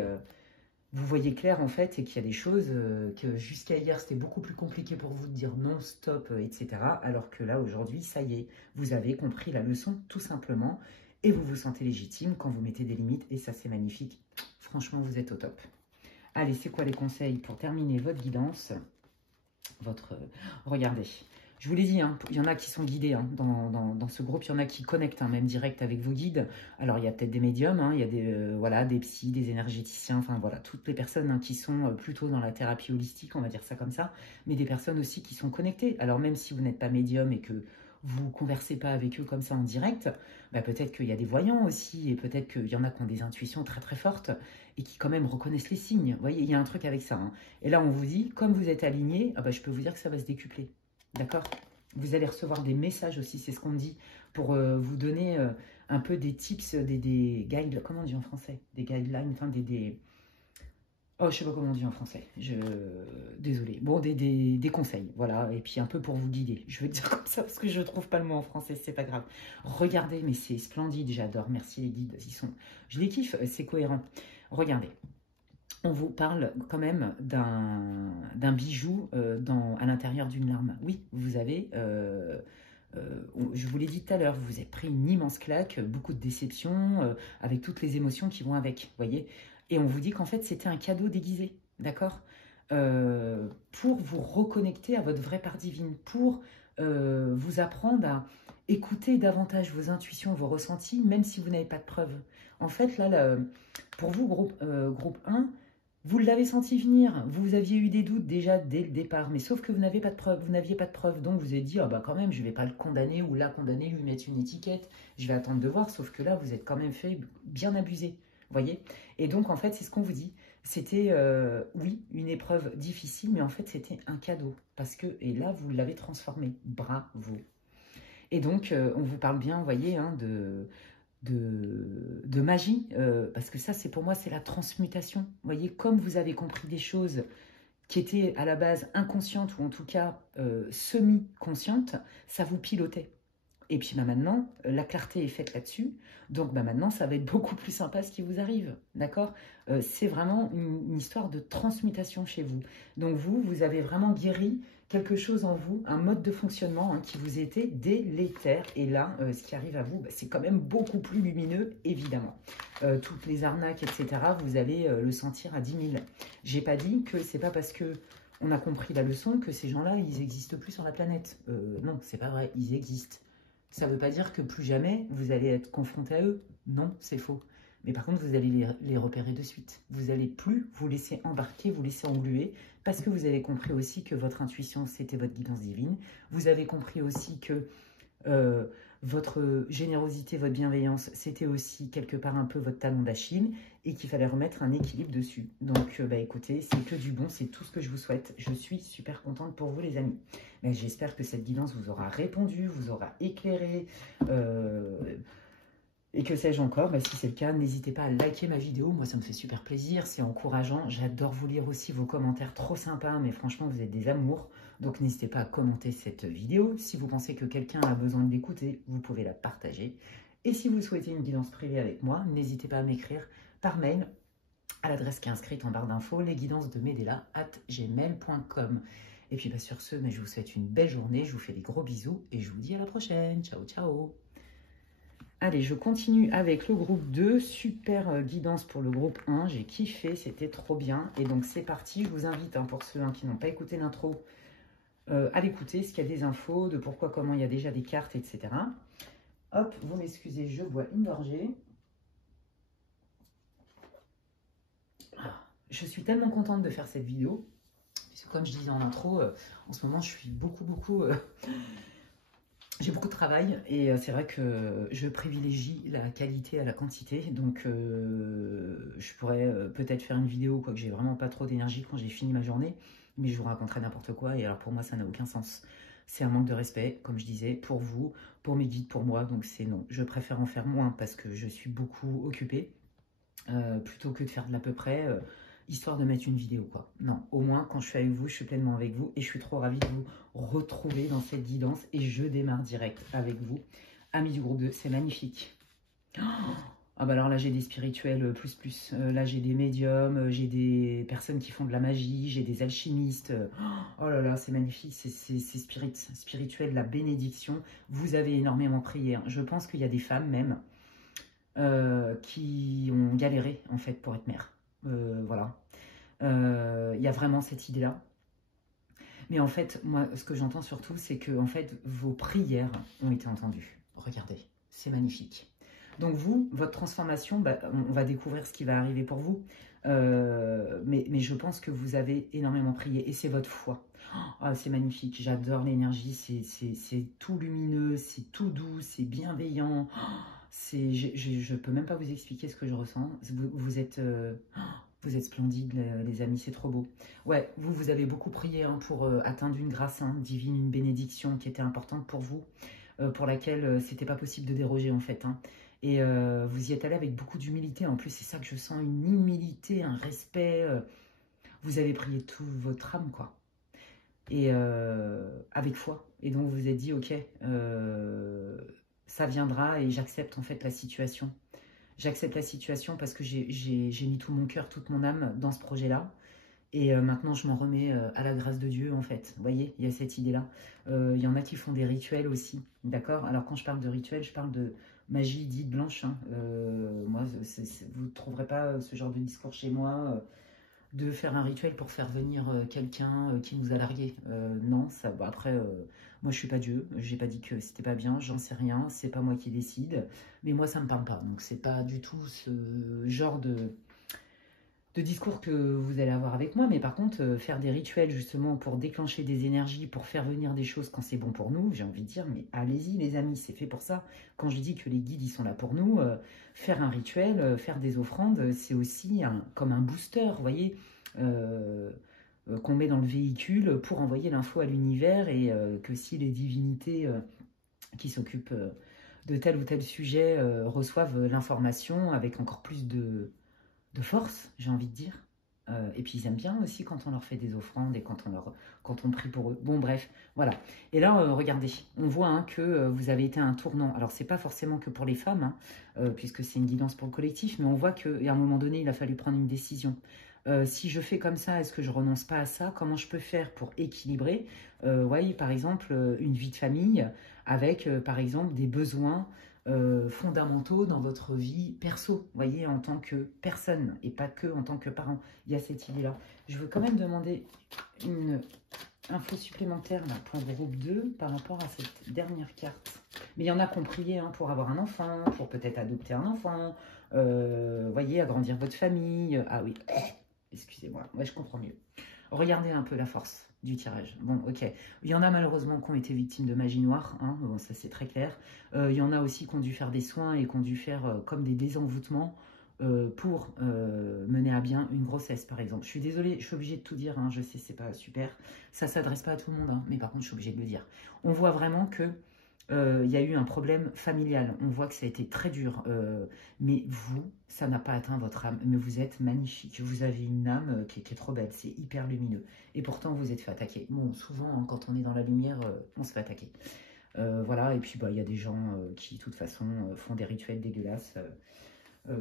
vous voyez clair en fait, et qu'il y a des choses que jusqu'à hier c'était beaucoup plus compliqué pour vous de dire non, stop, etc. Alors que là aujourd'hui, ça y est, vous avez compris la leçon tout simplement, et vous vous sentez légitime quand vous mettez des limites, et ça c'est magnifique. Franchement, vous êtes au top. Allez, c'est quoi les conseils pour terminer votre guidance? Regardez, je vous l'ai dit, il y en a qui sont guidés dans ce groupe, il y en a qui connectent même direct avec vos guides. Alors il y a peut-être des médiums, il y a des psys, des énergéticiens, enfin voilà, toutes les personnes qui sont plutôt dans la thérapie holistique, on va dire ça comme ça, mais des personnes aussi qui sont connectées. Alors même si vous n'êtes pas médium et que vous ne conversez pas avec eux comme ça en direct, bah peut-être qu'il y a des voyants aussi, et peut-être qu'il y en a qui ont des intuitions très très fortes et qui quand même reconnaissent les signes. Vous voyez, il y a un truc avec ça. Et là, on vous dit, comme vous êtes aligné, je peux vous dire que ça va se décupler. D'accord? Vous allez recevoir des messages aussi, c'est ce qu'on dit, pour vous donner un peu des tips, des guidelines, comment on dit en français? Des guidelines, enfin oh, je sais pas comment on dit en français. Désolée. Bon, des conseils, voilà. Et puis un peu pour vous guider. Je vais dire comme ça parce que je ne trouve pas le mot en français, c'est pas grave. Regardez, mais c'est splendide, j'adore. Merci les guides, je les kiffe, c'est cohérent. Regardez. On vous parle quand même d'un bijou à l'intérieur d'une larme. Oui, vous avez, je vous l'ai dit tout à l'heure, vous êtes pris une immense claque, beaucoup de déception, avec toutes les émotions qui vont avec, voyez. Et on vous dit qu'en fait, c'était un cadeau déguisé, d'accord, pour vous reconnecter à votre vraie part divine, pour vous apprendre à écouter davantage vos intuitions, vos ressentis, même si vous n'avez pas de preuves. En fait, là, pour vous, groupe 1, vous l'avez senti venir, vous aviez eu des doutes déjà dès le départ, mais sauf que vous n'aviez pas de preuve, donc vous avez dit, quand même, je ne vais pas le condamner ou la condamner, lui mettre une étiquette, je vais attendre de voir, sauf que là, vous êtes quand même fait bien abuser, voyez. Et donc, en fait, c'est ce qu'on vous dit, c'était, oui, une épreuve difficile, mais en fait, c'était un cadeau, parce que, et là, vous l'avez transformé, bravo. Et donc, on vous parle bien, vous voyez, de magie, parce que ça, c'est pour moi, c'est la transmutation. Vous voyez, comme vous avez compris des choses qui étaient à la base inconscientes, ou en tout cas semi-conscientes, ça vous pilotait. Et puis maintenant, la clarté est faite là-dessus, donc maintenant, ça va être beaucoup plus sympa ce qui vous arrive, d'accord? C'est vraiment une histoire de transmutation chez vous. Donc vous avez vraiment guéri quelque chose en vous, un mode de fonctionnement qui vous était délétère. Et là, ce qui arrive à vous, c'est quand même beaucoup plus lumineux, évidemment. Toutes les arnaques, etc., vous allez le sentir à 10 000. J'ai pas dit que c'est pas parce que on a compris la leçon que ces gens-là, ils n'existent plus sur la planète. Non, c'est pas vrai, ils existent. Ça ne veut pas dire que plus jamais vous allez être confronté à eux. Non, c'est faux. Mais par contre, vous allez les repérer de suite. Vous n'allez plus vous laisser embarquer, vous laisser engluer, parce que vous avez compris aussi que votre intuition, c'était votre guidance divine. Vous avez compris aussi que votre générosité, votre bienveillance, c'était aussi quelque part un peu votre talon d'Achille, et qu'il fallait remettre un équilibre dessus. Donc, écoutez, c'est que du bon, c'est tout ce que je vous souhaite. Je suis super contente pour vous, les amis. Mais j'espère que cette guidance vous aura répondu, vous aura éclairé, Et que sais-je encore, si c'est le cas, n'hésitez pas à liker ma vidéo, moi ça me fait super plaisir, c'est encourageant, j'adore vous lire aussi vos commentaires trop sympas, mais franchement vous êtes des amours, donc n'hésitez pas à commenter cette vidéo. Si vous pensez que quelqu'un a besoin de l'écouter, vous pouvez la partager. Et si vous souhaitez une guidance privée avec moi, n'hésitez pas à m'écrire par mail à l'adresse qui est inscrite en barre d'infos, lesguidancesdemedela@gmail.com. Et puis sur ce, je vous souhaite une belle journée, je vous fais des gros bisous et je vous dis à la prochaine. Ciao, ciao. Allez, je continue avec le groupe 2, super guidance pour le groupe 1, j'ai kiffé, c'était trop bien. Et donc c'est parti, je vous invite, pour ceux qui n'ont pas écouté l'intro, à l'écouter, parce qu'il y a des infos de pourquoi, comment, il y a déjà des cartes, etc. Hop, vous m'excusez, je bois une gorgée. Je suis tellement contente de faire cette vidéo, parce que comme je disais en intro, en ce moment je suis j'ai beaucoup de travail et c'est vrai que je privilégie la qualité à la quantité, donc je pourrais peut-être faire une vidéo, quoique j'ai vraiment pas trop d'énergie quand j'ai fini ma journée, mais je vous raconterai n'importe quoi et alors pour moi ça n'a aucun sens. C'est un manque de respect, comme je disais, pour vous, pour mes guides, pour moi, donc c'est non. Je préfère en faire moins parce que je suis beaucoup occupée, plutôt que de faire de l'à peu près, histoire de mettre une vidéo, quoi. Non, au moins, quand je suis avec vous, je suis pleinement avec vous et je suis trop ravie de vous retrouver dans cette guidance et je démarre direct avec vous. Amis du groupe 2, c'est magnifique. Ah bah alors là, j'ai des spirituels plus. Là, j'ai des médiums, j'ai des personnes qui font de la magie, j'ai des alchimistes. Oh là là, c'est magnifique, c'est spirituel, la bénédiction. Vous avez énormément prié, hein. Je pense qu'il y a des femmes même qui ont galéré, en fait, pour être mère. Voilà. Il y a vraiment cette idée-là. Mais en fait, moi, ce que j'entends surtout, c'est que en fait, vos prières ont été entendues. Regardez, c'est magnifique. Donc vous, votre transformation, on va découvrir ce qui va arriver pour vous. Mais je pense que vous avez énormément prié et c'est votre foi. Oh, c'est magnifique, j'adore l'énergie, c'est tout lumineux, c'est tout doux, c'est bienveillant. Je peux même pas vous expliquer ce que je ressens. Vous êtes splendides, les amis, c'est trop beau. Ouais, vous avez beaucoup prié pour atteindre une grâce divine, une bénédiction qui était importante pour vous, pour laquelle c'était pas possible de déroger en fait. Et vous y êtes allé avec beaucoup d'humilité. En plus, c'est ça que je sens, une humilité, un respect. Vous avez prié toute votre âme, quoi. Et avec foi. Et donc, vous vous êtes dit, ok, ça viendra et j'accepte en fait la situation. J'accepte la situation parce que j'ai mis tout mon cœur, toute mon âme dans ce projet-là. Et maintenant, je m'en remets à la grâce de Dieu, en fait. Vous voyez, il y a cette idée-là. Il y en a qui font des rituels aussi, d'accord? Alors, quand je parle de rituels, je parle de magie dite blanche. Moi, vous ne trouverez pas ce genre de discours chez moi, de faire un rituel pour faire venir quelqu'un qui nous a largués. Non, ça, après, moi, je suis pas Dieu. J'ai pas dit que c'était pas bien, j'en sais rien. C'est pas moi qui décide. Mais moi, ça me parle pas. Donc, c'est pas du tout ce genre de discours que vous allez avoir avec moi, mais par contre, faire des rituels justement pour déclencher des énergies, pour faire venir des choses quand c'est bon pour nous, j'ai envie de dire, mais allez-y les amis, c'est fait pour ça. Quand je dis que les guides, ils sont là pour nous, faire un rituel, faire des offrandes, c'est aussi comme un booster, vous voyez, qu'on met dans le véhicule pour envoyer l'info à l'univers et que si les divinités qui s'occupent de tel ou tel sujet reçoivent l'information avec encore plus de force, j'ai envie de dire. Et puis ils aiment bien aussi quand on leur fait des offrandes et quand on prie pour eux. Bon bref, voilà. Et là, regardez, on voit que vous avez été un tournant. Alors c'est pas forcément que pour les femmes, puisque c'est une guidance pour le collectif, mais on voit qu'à un moment donné, il a fallu prendre une décision. Si je fais comme ça, est-ce que je renonce pas à ça? Comment je peux faire pour équilibrer, voyez, par exemple, une vie de famille avec, par exemple, des besoins fondamentaux dans votre vie perso, voyez, en tant que personne et pas que en tant que parent. Il y a cette idée-là. Je veux quand même demander une info supplémentaire là, pour le groupe 2 par rapport à cette dernière carte. Mais il y en a qui ont prié pour avoir un enfant, pour peut-être adopter un enfant, voyez, agrandir votre famille. Ah oui, excusez-moi, ouais, je comprends mieux. Regardez un peu la force du tirage. Bon, ok. Il y en a malheureusement qui ont été victimes de magie noire, bon, ça c'est très clair. Il y en a aussi qui ont dû faire des soins et qui ont dû faire comme des désenvoûtements pour mener à bien une grossesse, par exemple. Je suis désolée, je suis obligée de tout dire, je sais, c'est pas super. Ça s'adresse pas à tout le monde, mais par contre, je suis obligée de le dire. On voit vraiment que il y a eu un problème familial. On voit que ça a été très dur. Mais vous, ça n'a pas atteint votre âme. Mais vous êtes magnifique. Vous avez une âme qui est trop belle. C'est hyper lumineux. Et pourtant, vous êtes fait attaquer. Bon, souvent, hein, quand on est dans la lumière, on se fait attaquer. Voilà. Et puis, bah, il y a des gens qui, de toute façon, font des rituels dégueulasses.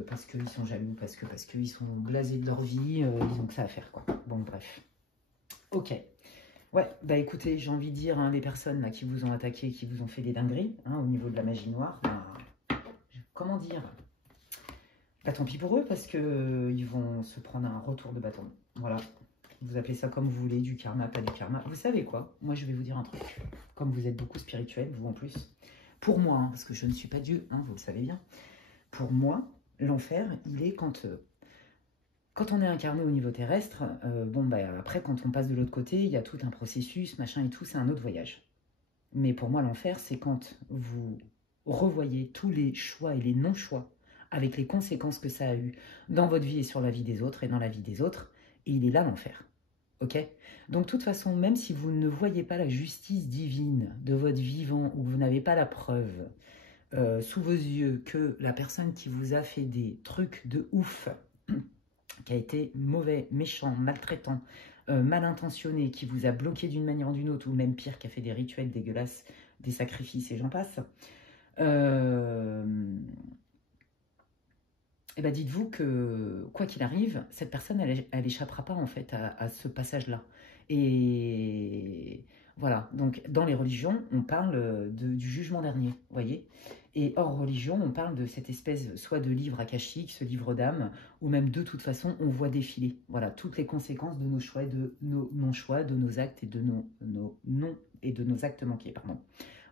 Parce qu'ils sont jaloux, parce qu'ils sont blasés de leur vie. Ils ont que ça à faire, quoi. Bon, bref. Ok. Ouais, bah écoutez, j'ai envie de dire, hein, les personnes là, qui vous ont attaqué, qui vous ont fait des dingueries, hein, au niveau de la magie noire, bah, comment dire? Bah tant pis pour eux, parce que ils vont se prendre un retour de bâton. Voilà, vous appelez ça comme vous voulez, du karma, pas du karma. Vous savez quoi? Moi, je vais vous dire un truc. Comme vous êtes beaucoup spirituel, vous en plus, pour moi, hein, parce que je ne suis pas Dieu, hein, vous le savez bien, pour moi, l'enfer, il est quand on est incarné au niveau terrestre, bon, bah, après, quand on passe de l'autre côté, il y a tout un processus, machin et tout, c'est un autre voyage. Mais pour moi, l'enfer, c'est quand vous revoyez tous les choix et les non-choix, avec les conséquences que ça a eu dans votre vie et sur la vie des autres et dans la vie des autres, et il est là l'enfer. Ok? Donc, de toute façon, même si vous ne voyez pas la justice divine de votre vivant, ou que vous n'avez pas la preuve sous vos yeux que la personne qui vous a fait des trucs de ouf, qui a été mauvais, méchant, maltraitant, mal intentionné, qui vous a bloqué d'une manière ou d'une autre, ou même pire, qui a fait des rituels dégueulasses, des sacrifices et j'en passe, et ben dites-vous que, quoi qu'il arrive, cette personne, elle échappera pas en fait à ce passage-là. Et voilà, donc dans les religions, on parle du jugement dernier, vous voyez. Et hors religion, on parle de cette espèce soit de livre akashique, ce livre d'âme, ou même de toute façon, on voit défiler, voilà, toutes les conséquences de nos choix, de nos non-choix, de nos actes et de nos non et de nos actes manqués, pardon.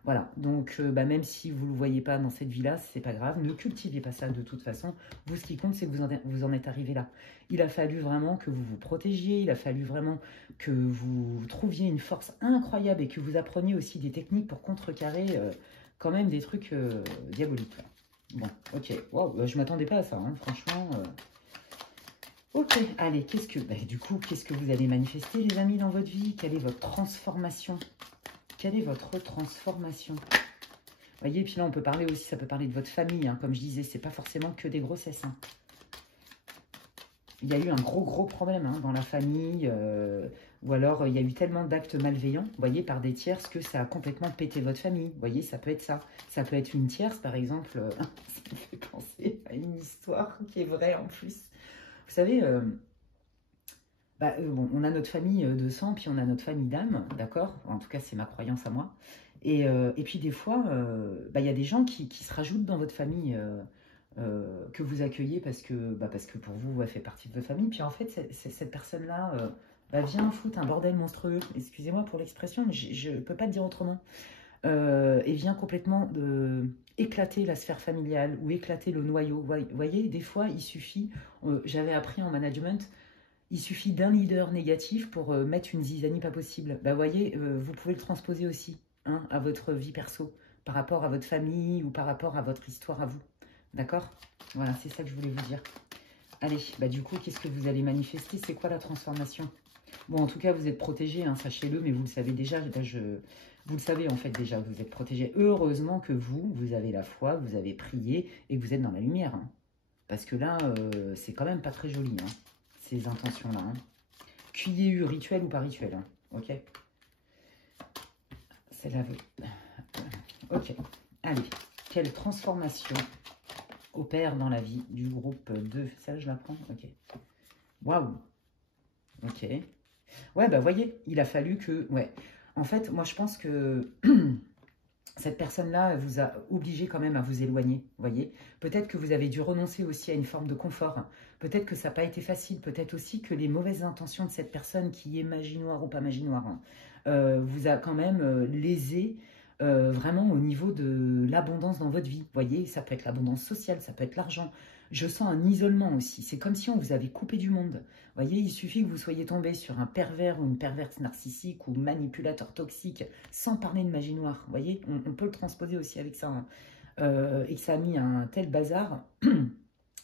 Voilà, donc bah, même si vous ne le voyez pas dans cette vie-là, c'est pas grave, ne cultivez pas ça de toute façon. Vous, ce qui compte, c'est que vous en êtes arrivé là. Il a fallu vraiment que vous vous protégiez, il a fallu vraiment que vous trouviez une force incroyable et que vous appreniez aussi des techniques pour contrecarrer quand même des trucs diaboliques. Là. Bon, ok, wow, je m'attendais pas à ça, hein, franchement. Ok, allez, du coup, qu'est-ce que vous allez manifester, les amis, dans votre vie? Quelle est votre transformation? Quelle est votre transformation? Vous voyez, puis là, on peut parler aussi, ça peut parler de votre famille. Hein, comme je disais, c'est pas forcément que des grossesses. Hein. Il y a eu un gros problème hein, dans la famille. Ou alors, il y a eu tellement d'actes malveillants, vous voyez, par des tierces que ça a complètement pété votre famille. Vous voyez, ça peut être ça. Ça peut être une tierce, par exemple. Ça me fait penser à une histoire qui est vraie en plus. Vous savez... bon, on a notre famille de sang, puis on a notre famille d'âme, d'accord? En tout cas, c'est ma croyance à moi. Et puis des fois, il y a des gens qui se rajoutent dans votre famille, que vous accueillez parce que pour vous, elle fait partie de votre famille. Puis en fait, cette personne-là vient foutre un bordel monstrueux. Excusez-moi pour l'expression, mais je ne peux pas te dire autrement. Et vient complètement éclater la sphère familiale ou éclater le noyau. Vous voyez, des fois, il suffit, j'avais appris en management, il suffit d'un leader négatif pour mettre une zizanie pas possible. Bah, voyez, vous pouvez le transposer aussi hein, à votre vie perso, par rapport à votre famille ou par rapport à votre histoire à vous. D'accord? Voilà, c'est ça que je voulais vous dire. Allez, bah du coup, qu'est-ce que vous allez manifester? C'est quoi la transformation? Bon, en tout cas, vous êtes protégé, hein, sachez-le, mais vous le savez déjà. Vous le savez en fait déjà, vous êtes protégé. Heureusement que vous avez la foi, vous avez prié et que vous êtes dans la lumière. Hein. Parce que là, c'est quand même pas très joli. Hein. Ces intentions-là. Hein. Qu'il y ait eu rituel ou pas rituel. Hein. Ok. C'est la vue. Ok. Allez. Quelle transformation opère dans la vie du groupe 2? Ça, je la prends. Ok. Waouh. Ok. Ouais, bah voyez, il a fallu que... Ouais. En fait, moi, je pense que... Cette personne-là vous a obligé quand même à vous éloigner, voyez. Peut-être que vous avez dû renoncer aussi à une forme de confort. Peut-être que ça n'a pas été facile. Peut-être aussi que les mauvaises intentions de cette personne, qui est magie noire ou pas magie noire, vous a quand même lésé vraiment au niveau de l'abondance dans votre vie. Voyez, ça peut être l'abondance sociale, ça peut être l'argent. Je sens un isolement aussi. C'est comme si on vous avait coupé du monde. Voyez, il suffit que vous soyez tombé sur un pervers ou une perverse narcissique ou manipulateur toxique, sans parler de magie noire. Voyez, on peut le transposer aussi avec ça. Hein. Et que ça a mis un tel bazar,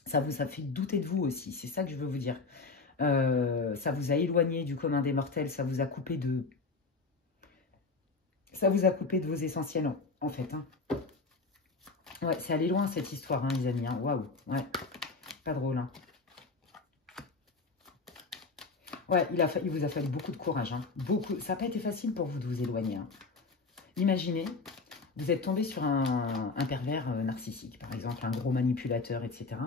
ça vous a fait douter de vous aussi. C'est ça que je veux vous dire. Ça vous a éloigné du commun des mortels, ça vous a coupé de... Ça vous a coupé de vos essentiels, en fait. Hein. Ouais, c'est allé loin, cette histoire, hein, les amis. Hein. Waouh, ouais. Pas drôle, hein. Ouais, il vous a fallu beaucoup de courage. Hein. Beaucoup. Ça n'a pas été facile pour vous de vous éloigner. Hein. Imaginez, vous êtes tombé sur un pervers narcissique, par exemple, un gros manipulateur, etc.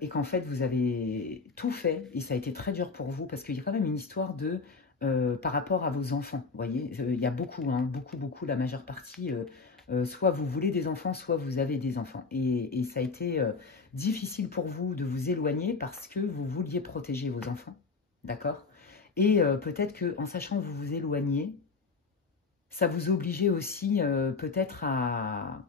Et qu'en fait, vous avez tout fait, et ça a été très dur pour vous, parce qu'il y a quand même une histoire de... par rapport à vos enfants, vous voyez, il y a beaucoup, hein, beaucoup, la majeure partie, soit vous voulez des enfants, soit vous avez des enfants. Et ça a été difficile pour vous de vous éloigner parce que vous vouliez protéger vos enfants, d'accord? Et peut-être qu'en sachant que vous vous éloignez, ça vous obligeait aussi peut-être à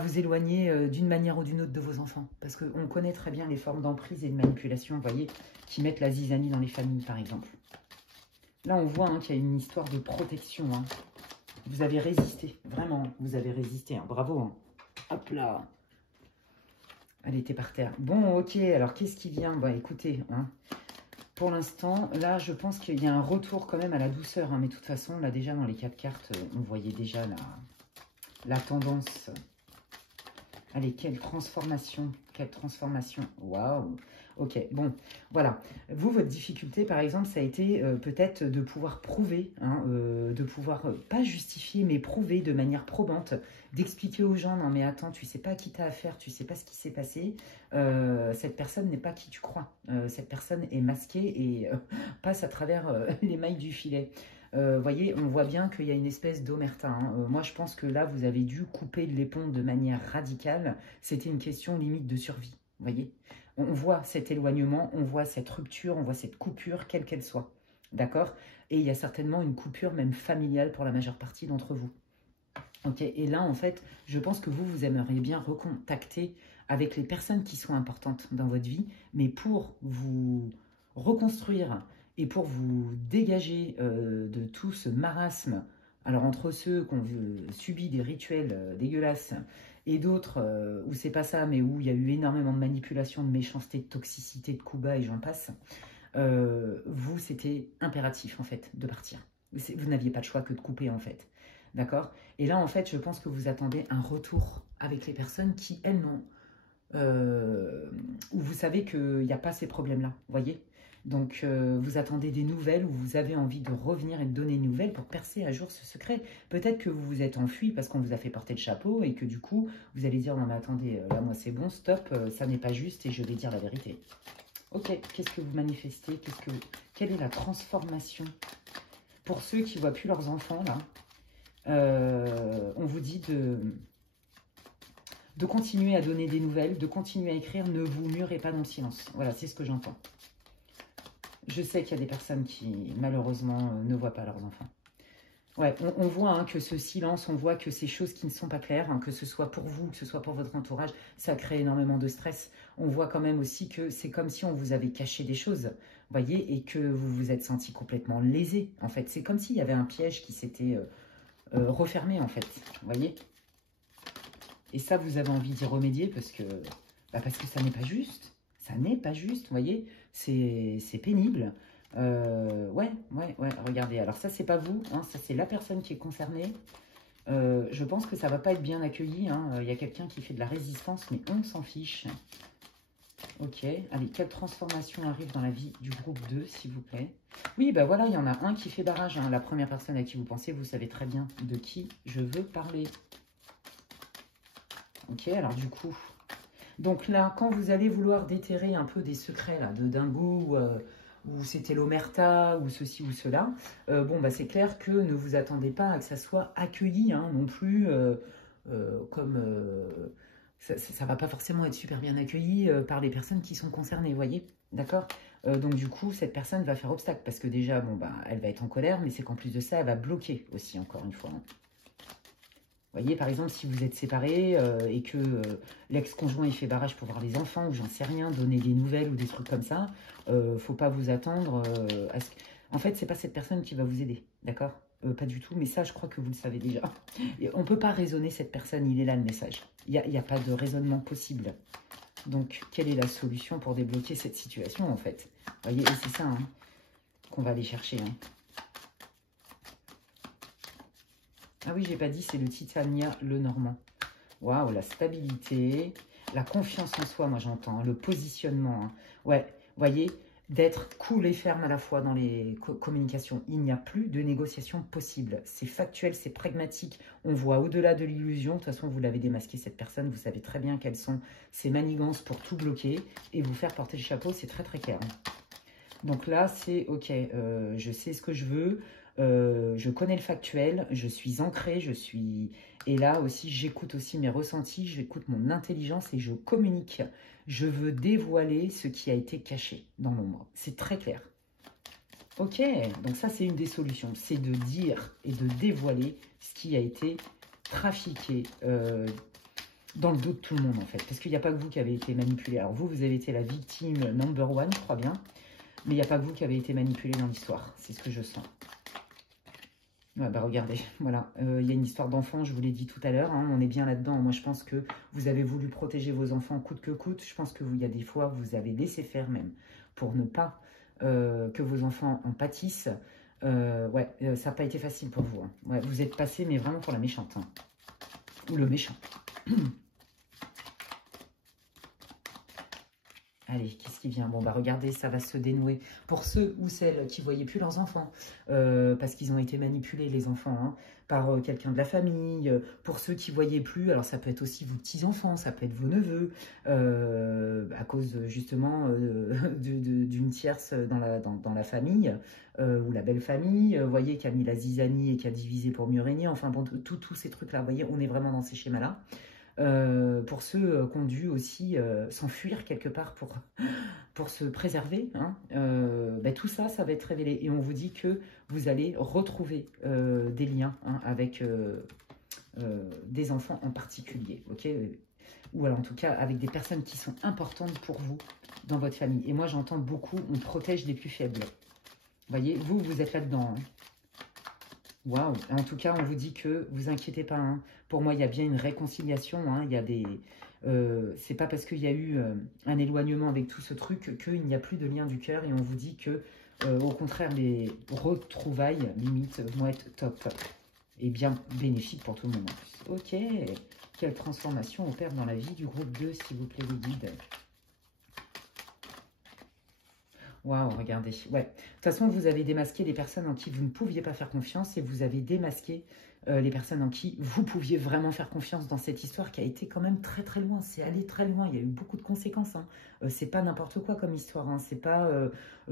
vous éloigner d'une manière ou d'une autre de vos enfants. Parce qu'on connaît très bien les formes d'emprise et de manipulation, vous voyez, qui mettent la zizanie dans les familles, par exemple. Là, on voit hein, qu'il y a une histoire de protection. Hein. Vous avez résisté, vraiment, vous avez résisté. Hein. Bravo. Hein. Hop là. Elle était par terre. Bon, ok, alors qu'est-ce qui vient? Bah écoutez, hein, pour l'instant, là, je pense qu'il y a un retour quand même à la douceur. Hein, mais de toute façon, là, déjà, dans les 4 cartes, on voyait déjà la tendance. Allez, quelle transformation, waouh. Ok, bon, voilà. Vous, votre difficulté, par exemple, ça a été peut-être de pouvoir prouver, hein, de pouvoir, pas justifier, mais prouver de manière probante, d'expliquer aux gens, non mais attends, tu sais pas à qui t'as affaire, tu sais pas ce qui s'est passé, cette personne n'est pas qui tu crois, cette personne est masquée et passe à travers les mailles du filet. Voyez, on voit bien qu'il y a une espèce d'omerta. Hein. Moi, je pense que là, vous avez dû couper l'éponge de manière radicale. C'était une question limite de survie. Voyez, on voit cet éloignement, on voit cette rupture, on voit cette coupure, quelle qu'elle soit. D'accord? Et il y a certainement une coupure même familiale pour la majeure partie d'entre vous. Ok, et là, en fait, je pense que vous aimeriez bien recontacter avec les personnes qui sont importantes dans votre vie, mais pour vous reconstruire et pour vous dégager de tout ce marasme, alors entre ceux qui ont subi des rituels dégueulasses et d'autres où c'est pas ça, mais où il y a eu énormément de manipulation, de méchanceté, de toxicité, de coups bas et j'en passe, vous, c'était impératif en fait de partir. Vous n'aviez pas le choix que de couper en fait. D'accord? Et là, en fait, je pense que vous attendez un retour avec les personnes qui, elles, n'ont... où vous savez qu'il n'y a pas ces problèmes-là, vous voyez? Donc, vous attendez des nouvelles, ou vous avez envie de revenir et de donner une nouvelle pour percer à jour ce secret. Peut-être que vous vous êtes enfui parce qu'on vous a fait porter le chapeau et que du coup, vous allez dire, non mais attendez, là, moi c'est bon, stop, ça n'est pas juste et je vais dire la vérité. Ok, qu'est-ce que vous manifestez? Quelle est la transformation? Pour ceux qui ne voient plus leurs enfants, là, on vous dit de continuer à donner des nouvelles, de continuer à écrire, ne vous murez pas dans le silence. Voilà, c'est ce que j'entends. Je sais qu'il y a des personnes qui, malheureusement, ne voient pas leurs enfants. Ouais, on voit hein, que ce silence, on voit que ces choses qui ne sont pas claires, hein, que ce soit pour vous, que ce soit pour votre entourage, ça crée énormément de stress. On voit quand même aussi que c'est comme si on vous avait caché des choses, voyez, et que vous vous êtes senti complètement lésé, en fait. C'est comme s'il y avait un piège qui s'était refermé, en fait, voyez. Et ça, vous avez envie d'y remédier parce que ça n'est pas juste. Ça n'est pas juste, vous voyez. C'est pénible. Ouais, regardez. Alors ça, c'est pas vous, hein, ça c'est la personne qui est concernée. Je pense que ça va pas être bien accueilli. Hein. Il y a quelqu'un qui fait de la résistance, mais on s'en fiche. Ok, allez, quelle transformation arrive dans la vie du groupe 2, s'il vous plaît? Oui, bah voilà, il y en a un qui fait barrage. Hein. La première personne à qui vous pensez, vous savez très bien de qui je veux parler. Ok, alors du coup... Donc là, quand vous allez vouloir déterrer un peu des secrets là, de dingo, ou c'était l'omerta, ou ceci ou cela, bon, bah, c'est clair que ne vous attendez pas à que ça soit accueilli hein, non plus, comme... ça ne va pas forcément être super bien accueilli par les personnes qui sont concernées, vous voyez? D'accord? Donc du coup, cette personne va faire obstacle, parce que déjà, bon, bah, elle va être en colère, mais c'est qu'en plus de ça, elle va bloquer aussi, encore une fois. Hein. Vous voyez, par exemple, si vous êtes séparés et que l'ex-conjoint il fait barrage pour voir les enfants, ou j'en sais rien, donner des nouvelles ou des trucs comme ça, faut pas vous attendre à ce que... En fait, c'est pas cette personne qui va vous aider, d'accord? Pas du tout, mais ça, je crois que vous le savez déjà. Et on peut pas raisonner cette personne, il est là le message. Il n'y a pas de raisonnement possible. Donc, quelle est la solution pour débloquer cette situation, en fait? Vous voyez, et c'est ça hein, qu'on va aller chercher. Hein. Ah oui, j'ai pas dit, c'est le Titania, le Normand. Waouh, la stabilité, la confiance en soi, moi j'entends, le positionnement. Hein. Ouais, voyez, d'être cool et ferme à la fois dans les communications. Il n'y a plus de négociation possible. C'est factuel, c'est pragmatique. On voit au-delà de l'illusion. De toute façon, vous l'avez démasqué, cette personne. Vous savez très bien quelles sont ses manigances pour tout bloquer et vous faire porter le chapeau. C'est très, très clair. Donc là, c'est OK, je sais ce que je veux. Je connais le factuel, je suis ancrée, Et là aussi, j'écoute aussi mes ressentis, j'écoute mon intelligence et je communique. Je veux dévoiler ce qui a été caché dans l'ombre. C'est très clair. Ok, donc ça, c'est une des solutions. C'est de dire et de dévoiler ce qui a été trafiqué dans le dos de tout le monde, en fait. Parce qu'il n'y a pas que vous qui avez été manipulé. Alors vous, vous avez été la victime number one, je crois bien. Mais il n'y a pas que vous qui avez été manipulé dans l'histoire. C'est ce que je sens. Ouais, bah regardez, voilà, il y a une histoire d'enfant, je vous l'ai dit tout à l'heure, hein, on est bien là-dedans. Moi, je pense que vous avez voulu protéger vos enfants coûte que coûte. Je pense qu'il y a des fois, vous avez laissé faire même pour ne pas que vos enfants en pâtissent. Ouais, ça n'a pas été facile pour vous. Hein. Ouais, vous êtes passé, mais vraiment pour la méchante. Hein. Ou le méchant. Allez, qu'est-ce qui vient? Bon, bah regardez, ça va se dénouer. Pour ceux ou celles qui ne voyaient plus leurs enfants, parce qu'ils ont été manipulés, les enfants, hein, par quelqu'un de la famille. Pour ceux qui ne voyaient plus, alors ça peut être aussi vos petits-enfants, ça peut être vos neveux, à cause justement d'une tierce dans la famille, ou la belle famille, vous voyez, qui a mis la zizanie et qui a divisé pour mieux régner. Enfin bon, tous ces trucs-là, vous voyez, on est vraiment dans ces schémas-là. Pour ceux qui ont dû aussi s'enfuir quelque part pour se préserver. Hein, ben tout ça, ça va être révélé. Et on vous dit que vous allez retrouver des liens hein, avec des enfants en particulier. Okay, ou alors en tout cas avec des personnes qui sont importantes pour vous dans votre famille. Et moi, j'entends beaucoup, on protège les plus faibles. Vous voyez, vous êtes là-dedans. Hein. Waouh! En tout cas, on vous dit que vous inquiétez pas. Hein. Pour moi, il y a bien une réconciliation. Hein. Il y a des, c'est pas parce qu'il y a eu un éloignement avec tout ce truc qu'il n'y a plus de lien du cœur. Et on vous dit que, au contraire, les retrouvailles limite vont être top et bien bénéfiques pour tout le monde. Ok. Quelle transformation opère dans la vie du groupe 2, s'il vous plaît, les guides? Waouh, regardez. Ouais. De toute façon, vous avez démasqué les personnes en qui vous ne pouviez pas faire confiance et vous avez démasqué les personnes en qui vous pouviez vraiment faire confiance dans cette histoire qui a été quand même très très loin. C'est allé très loin. Il y a eu beaucoup de conséquences. Hein. C'est pas n'importe quoi comme histoire. Hein. C'est pas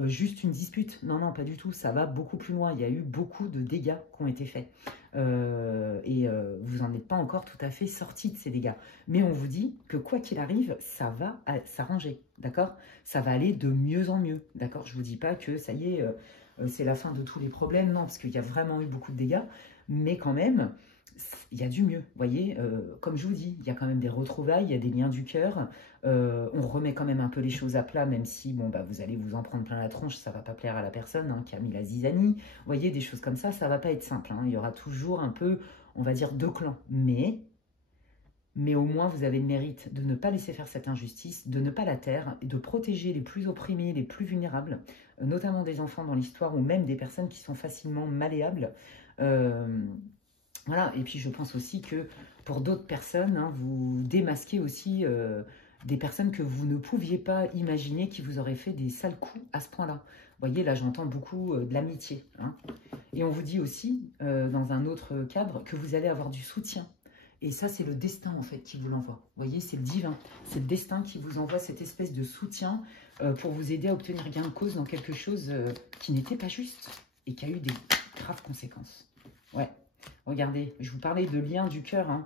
juste une dispute. Non, non, pas du tout. Ça va beaucoup plus loin. Il y a eu beaucoup de dégâts qui ont été faits. Vous n'en êtes pas encore tout à fait sorti de ces dégâts. Mais on vous dit que quoi qu'il arrive, ça va s'arranger, d'accord? Ça va aller de mieux en mieux, d'accord? Je ne vous dis pas que ça y est, c'est la fin de tous les problèmes, non, parce qu'il y a vraiment eu beaucoup de dégâts, mais quand même, il y a du mieux, vous voyez? Comme je vous dis, il y a quand même des retrouvailles, il y a des liens du cœur, on remet quand même un peu les choses à plat, même si, bon, bah, vous allez vous en prendre plein la tronche, ça ne va pas plaire à la personne hein, qui a mis la zizanie, vous voyez, des choses comme ça ne va pas être simple, hein, il y aura toujours un peu, on va dire, deux clans, mais au moins vous avez le mérite de ne pas laisser faire cette injustice, de ne pas la taire, et de protéger les plus opprimés, les plus vulnérables, notamment des enfants dans l'histoire, ou même des personnes qui sont facilement malléables, voilà, et puis je pense aussi que pour d'autres personnes, hein, vous démasquez aussi des personnes que vous ne pouviez pas imaginer qui vous auraient fait des sales coups à ce point-là. Vous voyez, là j'entends beaucoup de l'amitié. Hein. Et on vous dit aussi, dans un autre cadre, que vous allez avoir du soutien. Et ça, c'est le destin, en fait, qui vous l'envoie. Vous voyez, c'est le divin. C'est le destin qui vous envoie cette espèce de soutien pour vous aider à obtenir gain de cause dans quelque chose qui n'était pas juste et qui a eu des graves conséquences. Ouais. Regardez, je vous parlais de liens du cœur. Hein.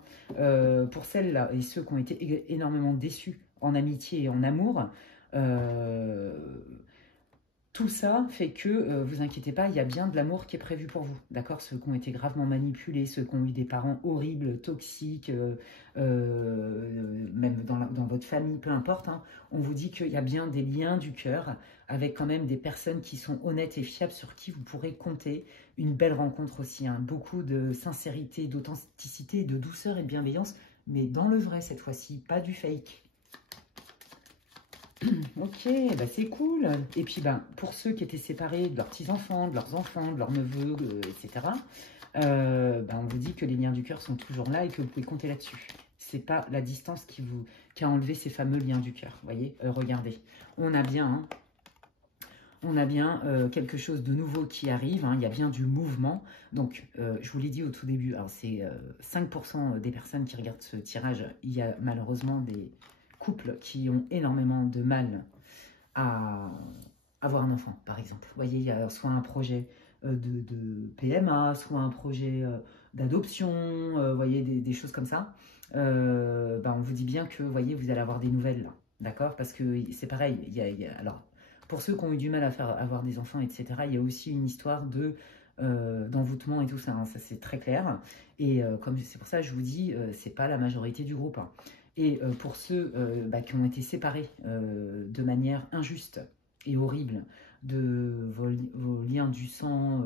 Pour celles-là et ceux qui ont été énormément déçus en amitié et en amour, tout ça fait que, vous inquiétez pas, il y a bien de l'amour qui est prévu pour vous, d'accord? Ceux qui ont été gravement manipulés, ceux qui ont eu des parents horribles, toxiques, même dans votre famille, peu importe, hein, on vous dit qu'il y a bien des liens du cœur avec quand même des personnes qui sont honnêtes et fiables sur qui vous pourrez compter. Une belle rencontre aussi, hein, beaucoup de sincérité, d'authenticité, de douceur et de bienveillance, mais dans le vrai cette fois-ci, pas du fake. Ok, bah c'est cool. Et puis, bah, pour ceux qui étaient séparés de leurs petits-enfants, de leurs enfants, de leurs neveux, etc., on vous dit que les liens du cœur sont toujours là et que vous pouvez compter là-dessus. C'est pas la distance qui a enlevé ces fameux liens du cœur. Vous voyez, regardez, on a bien quelque chose de nouveau qui arrive, hein, il y a bien du mouvement. Donc, je vous l'ai dit au tout début, alors c'est 5% des personnes qui regardent ce tirage, il y a malheureusement des couples qui ont énormément de mal à avoir un enfant, par exemple. Vous voyez, il y a soit un projet de PMA, soit un projet d'adoption, vous voyez, des choses comme ça. On vous dit bien que, vous voyez, vous allez avoir des nouvelles, là, d'accord? Parce que c'est pareil, alors, pour ceux qui ont eu du mal à avoir des enfants, etc., il y a aussi une histoire d'envoûtement et tout ça, hein, ça c'est très clair. Et c'est pour ça que je vous dis, c'est pas la majorité du groupe, hein. Et pour ceux qui ont été séparés de manière injuste et horrible de vos liens du sang,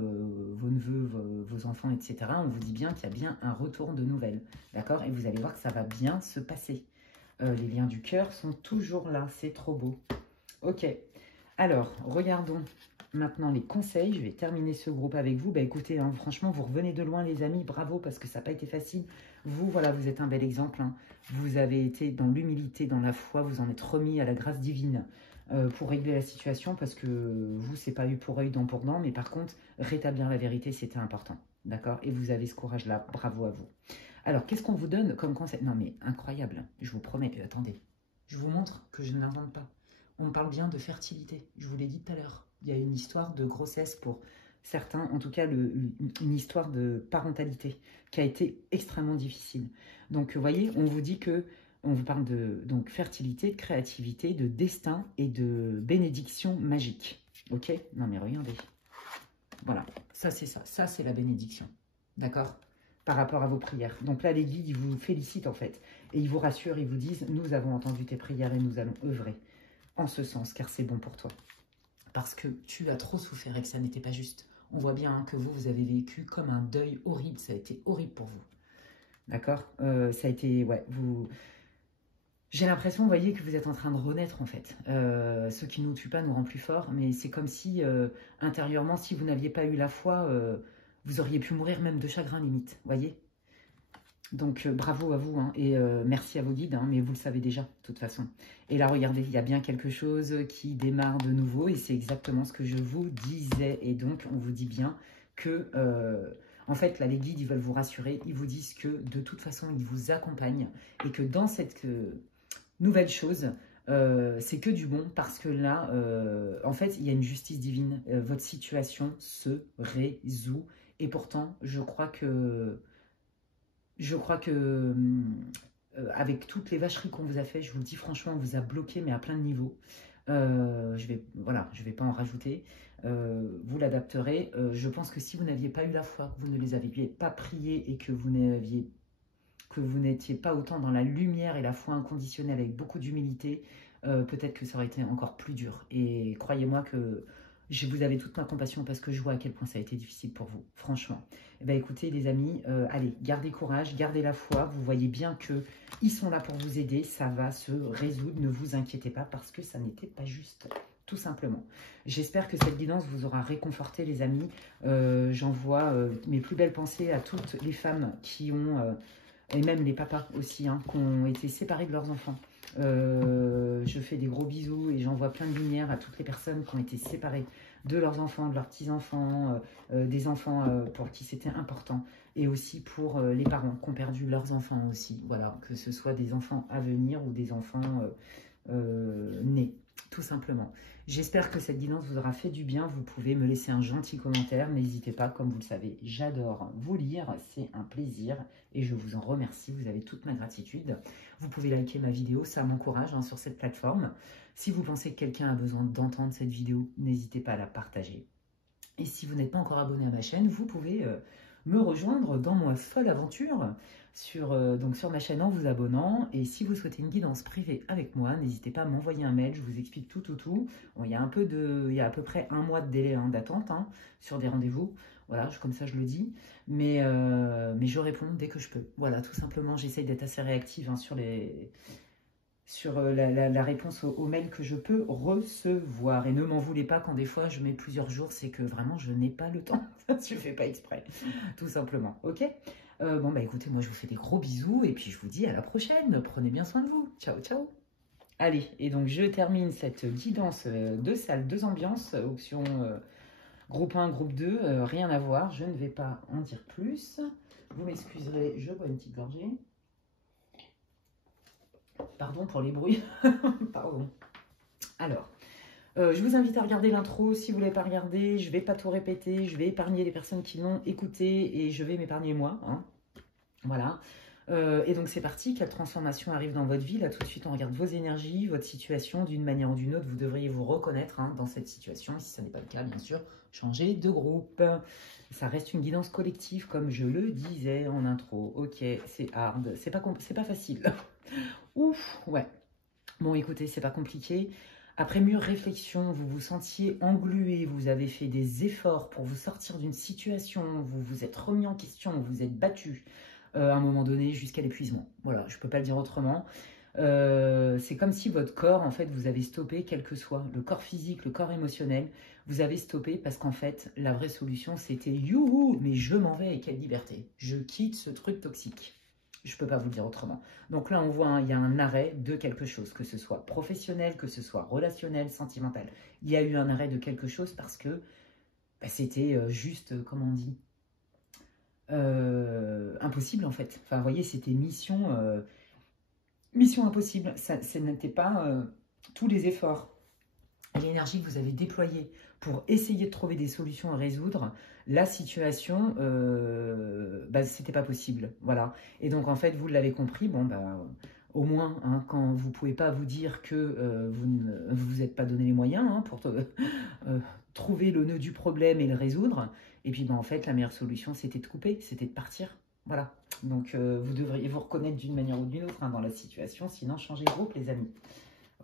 vos neveux, vos enfants, etc., on vous dit bien qu'il y a bien un retour de nouvelles, d'accord? Et vous allez voir que ça va bien se passer. Les liens du cœur sont toujours là, c'est trop beau. Ok, alors, regardons maintenant les conseils. Je vais terminer ce groupe avec vous. Écoutez, hein, franchement, vous revenez de loin, les amis. Bravo, parce que ça n'a pas été facile. Vous, voilà, vous êtes un bel exemple, hein. Vous avez été dans l'humilité, dans la foi. Vous en êtes remis à la grâce divine pour régler la situation. Parce que vous, c'est pas eu pour œil, dent pour dent. Mais par contre, rétablir la vérité, c'était important. D'accord? Et vous avez ce courage-là. Bravo à vous. Alors, qu'est-ce qu'on vous donne comme conseil? Non, mais incroyable. Je vous promets. Attendez. Je vous montre que je ne l'invente pas. On parle bien de fertilité, je vous l'ai dit tout à l'heure. Il y a une histoire de grossesse pour certains, en tout cas une histoire de parentalité qui a été extrêmement difficile. Donc vous voyez, on vous dit que, on vous parle de fertilité, de créativité, de destin et de bénédiction magique. Ok? Non mais regardez. Voilà, ça c'est ça. Ça c'est la bénédiction. D'accord? Par rapport à vos prières. Donc là les guides, ils vous félicitent en fait. Et ils vous rassurent, ils vous disent, nous avons entendu tes prières et nous allons œuvrer en ce sens, car c'est bon pour toi. Parce que tu as trop souffert et que ça n'était pas juste. On voit bien hein, que vous avez vécu comme un deuil horrible. Ça a été horrible pour vous. D'accord? Ça a été, ouais, j'ai l'impression, vous voyez, que vous êtes en train de renaître, en fait. Ce qui ne nous tue pas nous rend plus forts, mais c'est comme si, intérieurement, si vous n'aviez pas eu la foi, vous auriez pu mourir même de chagrin, limite. Vous voyez? Donc, bravo à vous, hein, et merci à vos guides, hein, mais vous le savez déjà, de toute façon. Et là, regardez, il y a bien quelque chose qui démarre de nouveau, et c'est exactement ce que je vous disais. Et donc, on vous dit bien que, en fait, là, les guides, ils veulent vous rassurer, ils vous disent que, de toute façon, ils vous accompagnent, et que dans cette nouvelle chose, c'est que du bon, parce que là, en fait, il y a une justice divine. Votre situation se résout, et pourtant, je crois que avec toutes les vacheries qu'on vous a fait, je vous le dis franchement, on vous a bloqué, mais à plein de niveaux. Voilà, je vais pas en rajouter. Vous l'adapterez. Je pense que si vous n'aviez pas eu la foi, que vous ne les aviez pas priés et que vous n'étiez pas autant dans la lumière et la foi inconditionnelle avec beaucoup d'humilité, peut-être que ça aurait été encore plus dur. Et croyez-moi que vous avez toute ma compassion parce que je vois à quel point ça a été difficile pour vous, franchement. Eh bien, écoutez, les amis, allez, gardez courage, gardez la foi. Vous voyez bien qu'ils sont là pour vous aider. Ça va se résoudre, ne vous inquiétez pas parce que ça n'était pas juste, tout simplement. J'espère que cette guidance vous aura réconforté, les amis. J'envoie mes plus belles pensées à toutes les femmes qui ont, et même les papas aussi, hein, qui ont été séparés de leurs enfants. Je fais des gros bisous et j'envoie plein de lumière à toutes les personnes qui ont été séparées de leurs enfants, de leurs petits-enfants, des enfants pour qui c'était important, et aussi pour les parents qui ont perdu leurs enfants aussi, voilà, que ce soit des enfants à venir ou des enfants nés, tout simplement. J'espère que cette guidance vous aura fait du bien. Vous pouvez me laisser un gentil commentaire, n'hésitez pas, comme vous le savez, j'adore vous lire, c'est un plaisir et je vous en remercie, vous avez toute ma gratitude. Vous pouvez liker ma vidéo, ça m'encourage hein, sur cette plateforme. Si vous pensez que quelqu'un a besoin d'entendre cette vidéo, n'hésitez pas à la partager. Et si vous n'êtes pas encore abonné à ma chaîne, vous pouvez me rejoindre dans ma folle aventure sur ma chaîne en vous abonnant. Et si vous souhaitez une guidance privée avec moi, n'hésitez pas à m'envoyer un mail, je vous explique tout. Bon, il y a à peu près un mois de délai hein, d'attente hein, sur des rendez-vous. Voilà, comme ça je le dis. Mais je réponds dès que je peux. Voilà, tout simplement, j'essaye d'être assez réactive hein, sur sur la réponse au mail que je peux recevoir. Et ne m'en voulez pas quand des fois je mets plusieurs jours, c'est que vraiment je n'ai pas le temps. Je ne fais pas exprès, tout simplement. Ok. Bon, bah écoutez, moi je vous fais des gros bisous et puis je vous dis à la prochaine. Prenez bien soin de vous. Ciao, ciao. Allez, et donc je termine cette guidance deux salles, deux ambiances, option groupe 1, groupe 2, rien à voir. Je ne vais pas en dire plus. Vous m'excuserez, je bois une petite gorgée. Pardon pour les bruits. Pardon. Alors, je vous invite à regarder l'intro. Si vous ne l'avez pas regardé, je ne vais pas tout répéter. Je vais épargner les personnes qui l'ont écouté et je vais m'épargner moi. Hein. Voilà. Et donc, c'est parti. Quelle transformation arrive dans votre vie? Là, tout de suite, on regarde vos énergies, votre situation. D'une manière ou d'une autre, vous devriez vous reconnaître dans cette situation. Et si ce n'est pas le cas, bien sûr, changez de groupe. Ça reste une guidance collective, comme je le disais en intro. Ok, c'est hard. C'est pas facile. Ouf, ouais. Bon, écoutez, c'est pas compliqué. Après mûre réflexion, vous vous sentiez englué, vous avez fait des efforts pour vous sortir d'une situation, vous vous êtes remis en question, vous vous êtes battu à un moment donné jusqu'à l'épuisement. Voilà, je peux pas le dire autrement. C'est comme si votre corps, en fait, vous avez stoppé, quel que soit, le corps physique, le corps émotionnel, vous avez stoppé parce qu'en fait, la vraie solution, c'était « Youhou, mais je m'en vais et quelle liberté. Je quitte ce truc toxique. » Je ne peux pas vous le dire autrement. Donc là, on voit, il y a un arrêt de quelque chose, que ce soit professionnel, que ce soit relationnel, sentimental. Il y a eu un arrêt de quelque chose parce que bah, c'était juste, comment on dit, impossible en fait. Enfin, vous voyez, c'était mission impossible. Ce n'était pas tous les efforts et l'énergie que vous avez déployée pour essayer de trouver des solutions à résoudre la situation, bah, c'était pas possible. Voilà. Et donc, en fait, vous l'avez compris, bon, bah, au moins, hein, quand vous pouvez pas vous dire que vous ne vous êtes pas donné les moyens hein, pour trouver le nœud du problème et le résoudre, et puis, bah, en fait, la meilleure solution, c'était de couper, c'était de partir. Voilà. Donc, vous devriez vous reconnaître d'une manière ou d'une autre hein, dans la situation, sinon, changez de groupe, les amis.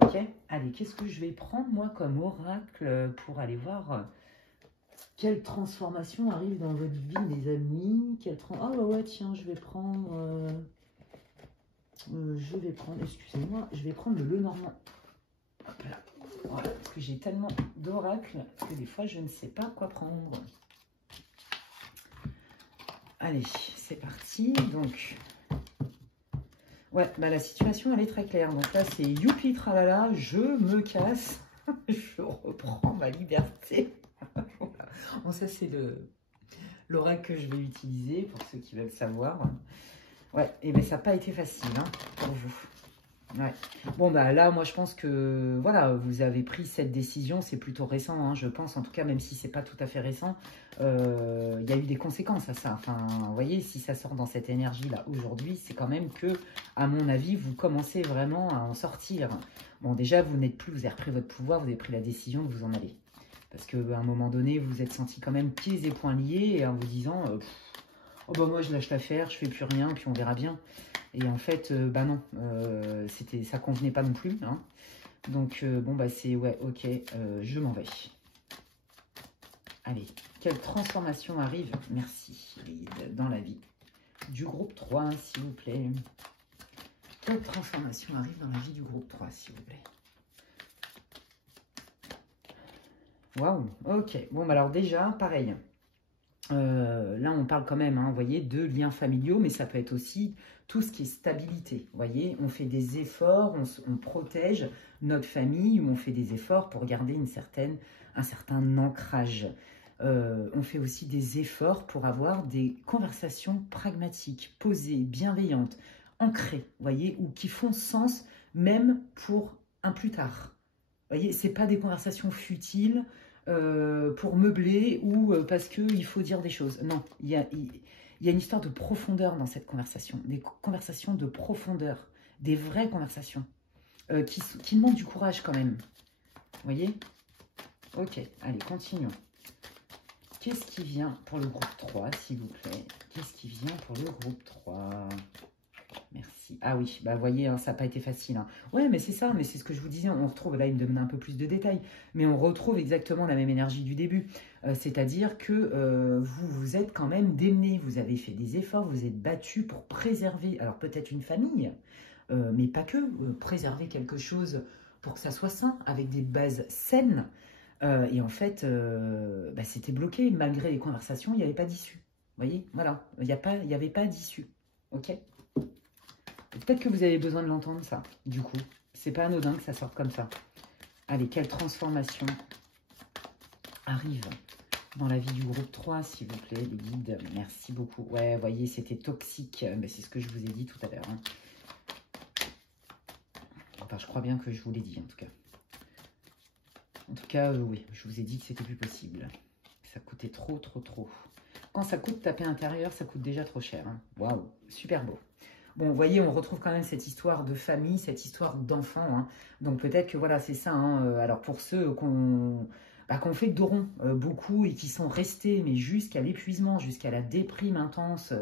Ok, allez, qu'est-ce que je vais prendre moi comme oracle pour aller voir quelle transformation arrive dans votre vie, les amis? Oh ouais, tiens, je vais prendre, excusez-moi, je vais prendre le Lenormand. Hop là, voilà, parce que j'ai tellement d'oracles que des fois je ne sais pas quoi prendre. Allez, c'est parti, donc... Ouais, bah la situation, elle est très claire. Donc là, c'est youpi tralala, je me casse, je reprends ma liberté. Voilà. Bon, ça, c'est l'oracle que je vais utiliser pour ceux qui veulent savoir. Ouais, et bien ça n'a pas été facile hein, pour vous. Ouais. Bon, bah là, moi, je pense que, voilà, vous avez pris cette décision, c'est plutôt récent, hein, je pense, en tout cas, même si c'est pas tout à fait récent, il y a eu des conséquences à ça. Enfin, vous voyez, si ça sort dans cette énergie-là aujourd'hui, c'est quand même que, à mon avis, vous commencez vraiment à en sortir. Bon, déjà, vous n'êtes plus, vous avez repris votre pouvoir, vous avez pris la décision de vous en aller. Parce qu'à un moment donné, vous vous êtes senti quand même pieds et poings liés, et en vous disant, oh bah moi, je lâche l'affaire, je fais plus rien, puis on verra bien. Et en fait, bah non, ça convenait pas non plus. Hein. Donc, bon, bah c'est, ouais, ok, je m'en vais. Allez, quelle transformation arrive? Merci, dans la vie du groupe 3, s'il vous plaît. Quelle transformation arrive dans la vie du groupe 3, s'il vous plaît? Waouh, ok. Bon, bah alors déjà, pareil. Là, on parle quand même, hein, vous voyez, de liens familiaux, mais ça peut être aussi tout ce qui est stabilité. Vous voyez, on fait des efforts, on protège notre famille, ou on fait des efforts pour garder un certain ancrage. On fait aussi des efforts pour avoir des conversations pragmatiques, posées, bienveillantes, ancrées, vous voyez, ou qui font sens même pour un plus tard. Vous voyez, c'est pas des conversations futiles, pour meubler ou parce qu'il faut dire des choses. Non, il y a une histoire de profondeur dans cette conversation, des conversations de profondeur, des vraies conversations qui demandent du courage quand même. Vous voyez? Ok, allez, continuons. Qu'est-ce qui vient pour le groupe 3, s'il vous plaît? Qu'est-ce qui vient pour le groupe 3? Merci. Ah oui, bah vous voyez, hein, ça n'a pas été facile. Hein. Ouais, mais c'est ça, mais c'est ce que je vous disais. On retrouve, là, il me demande un peu plus de détails, mais on retrouve exactement la même énergie du début. C'est-à-dire que vous êtes quand même démené. Vous avez fait des efforts, vous êtes battu pour préserver, alors peut-être une famille, mais pas que, préserver quelque chose pour que ça soit sain, avec des bases saines. Et en fait, bah, c'était bloqué, malgré les conversations, il n'y avait pas d'issue. Vous voyez, voilà, il n'y avait pas d'issue. Ok. Peut-être que vous avez besoin de l'entendre, ça, du coup. C'est pas anodin que ça sorte comme ça. Allez, quelle transformation arrive dans la vie du groupe 3, s'il vous plaît, les guides. Merci beaucoup. Ouais, vous voyez, c'était toxique. Mais c'est ce que je vous ai dit tout à l'heure. Hein. Enfin, je crois bien que je vous l'ai dit, en tout cas. En tout cas, oui, je vous ai dit que c'était plus possible. Ça coûtait trop, trop, trop. Quand ça coûte taper intérieur, ça coûte déjà trop cher. Hein. Waouh, super beau. Bon, vous voyez, on retrouve quand même cette histoire de famille, cette histoire d'enfant. Hein. Donc peut-être que voilà, c'est ça. Hein. Alors pour ceux qu'on fait dos rond beaucoup et qui sont restés, mais jusqu'à l'épuisement, jusqu'à la déprime intense,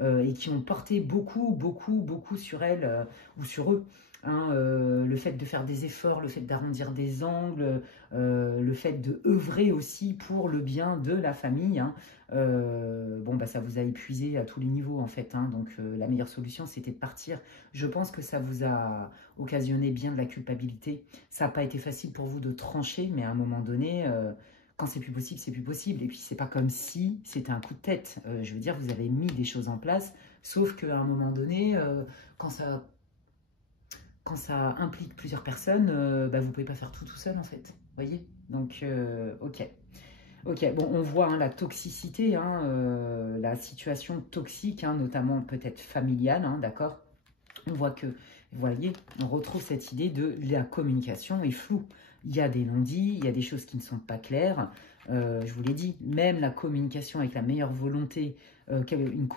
et qui ont porté beaucoup, beaucoup, beaucoup sur elles ou sur eux. Hein, le fait de faire des efforts, le fait d'arrondir des angles, le fait de œuvrer aussi pour le bien de la famille. Hein. Bon, bah, ça vous a épuisé à tous les niveaux en fait. Hein. Donc la meilleure solution, c'était de partir. Je pense que ça vous a occasionné bien de la culpabilité. Ça n'a pas été facile pour vous de trancher, mais à un moment donné, quand c'est plus possible, c'est plus possible. Et puis c'est pas comme si c'était un coup de tête. Je veux dire, vous avez mis des choses en place, sauf qu'à un moment donné, quand ça implique plusieurs personnes, bah, vous ne pouvez pas faire tout seul en fait. Vous voyez. Donc, ok. Ok, bon, on voit hein, la toxicité, hein, la situation toxique, hein, notamment peut-être familiale, hein, d'accord. On voit que, vous voyez, on retrouve cette idée de la communication est floue. Il y a des non-dits, il y a des choses qui ne sont pas claires. Je vous l'ai dit, même la communication avec la meilleure volonté, une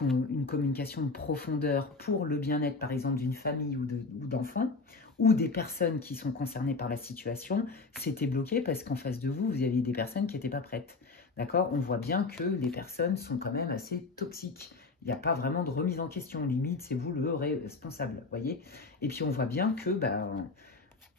communication de profondeur pour le bien-être, par exemple, d'une famille ou d'enfants, ou des personnes qui sont concernées par la situation, c'était bloqué parce qu'en face de vous, vous aviez des personnes qui n'étaient pas prêtes. D'accord. On voit bien que les personnes sont quand même assez toxiques. Il n'y a pas vraiment de remise en question. Limite, c'est vous le responsable, voyez. Et puis, on voit bien que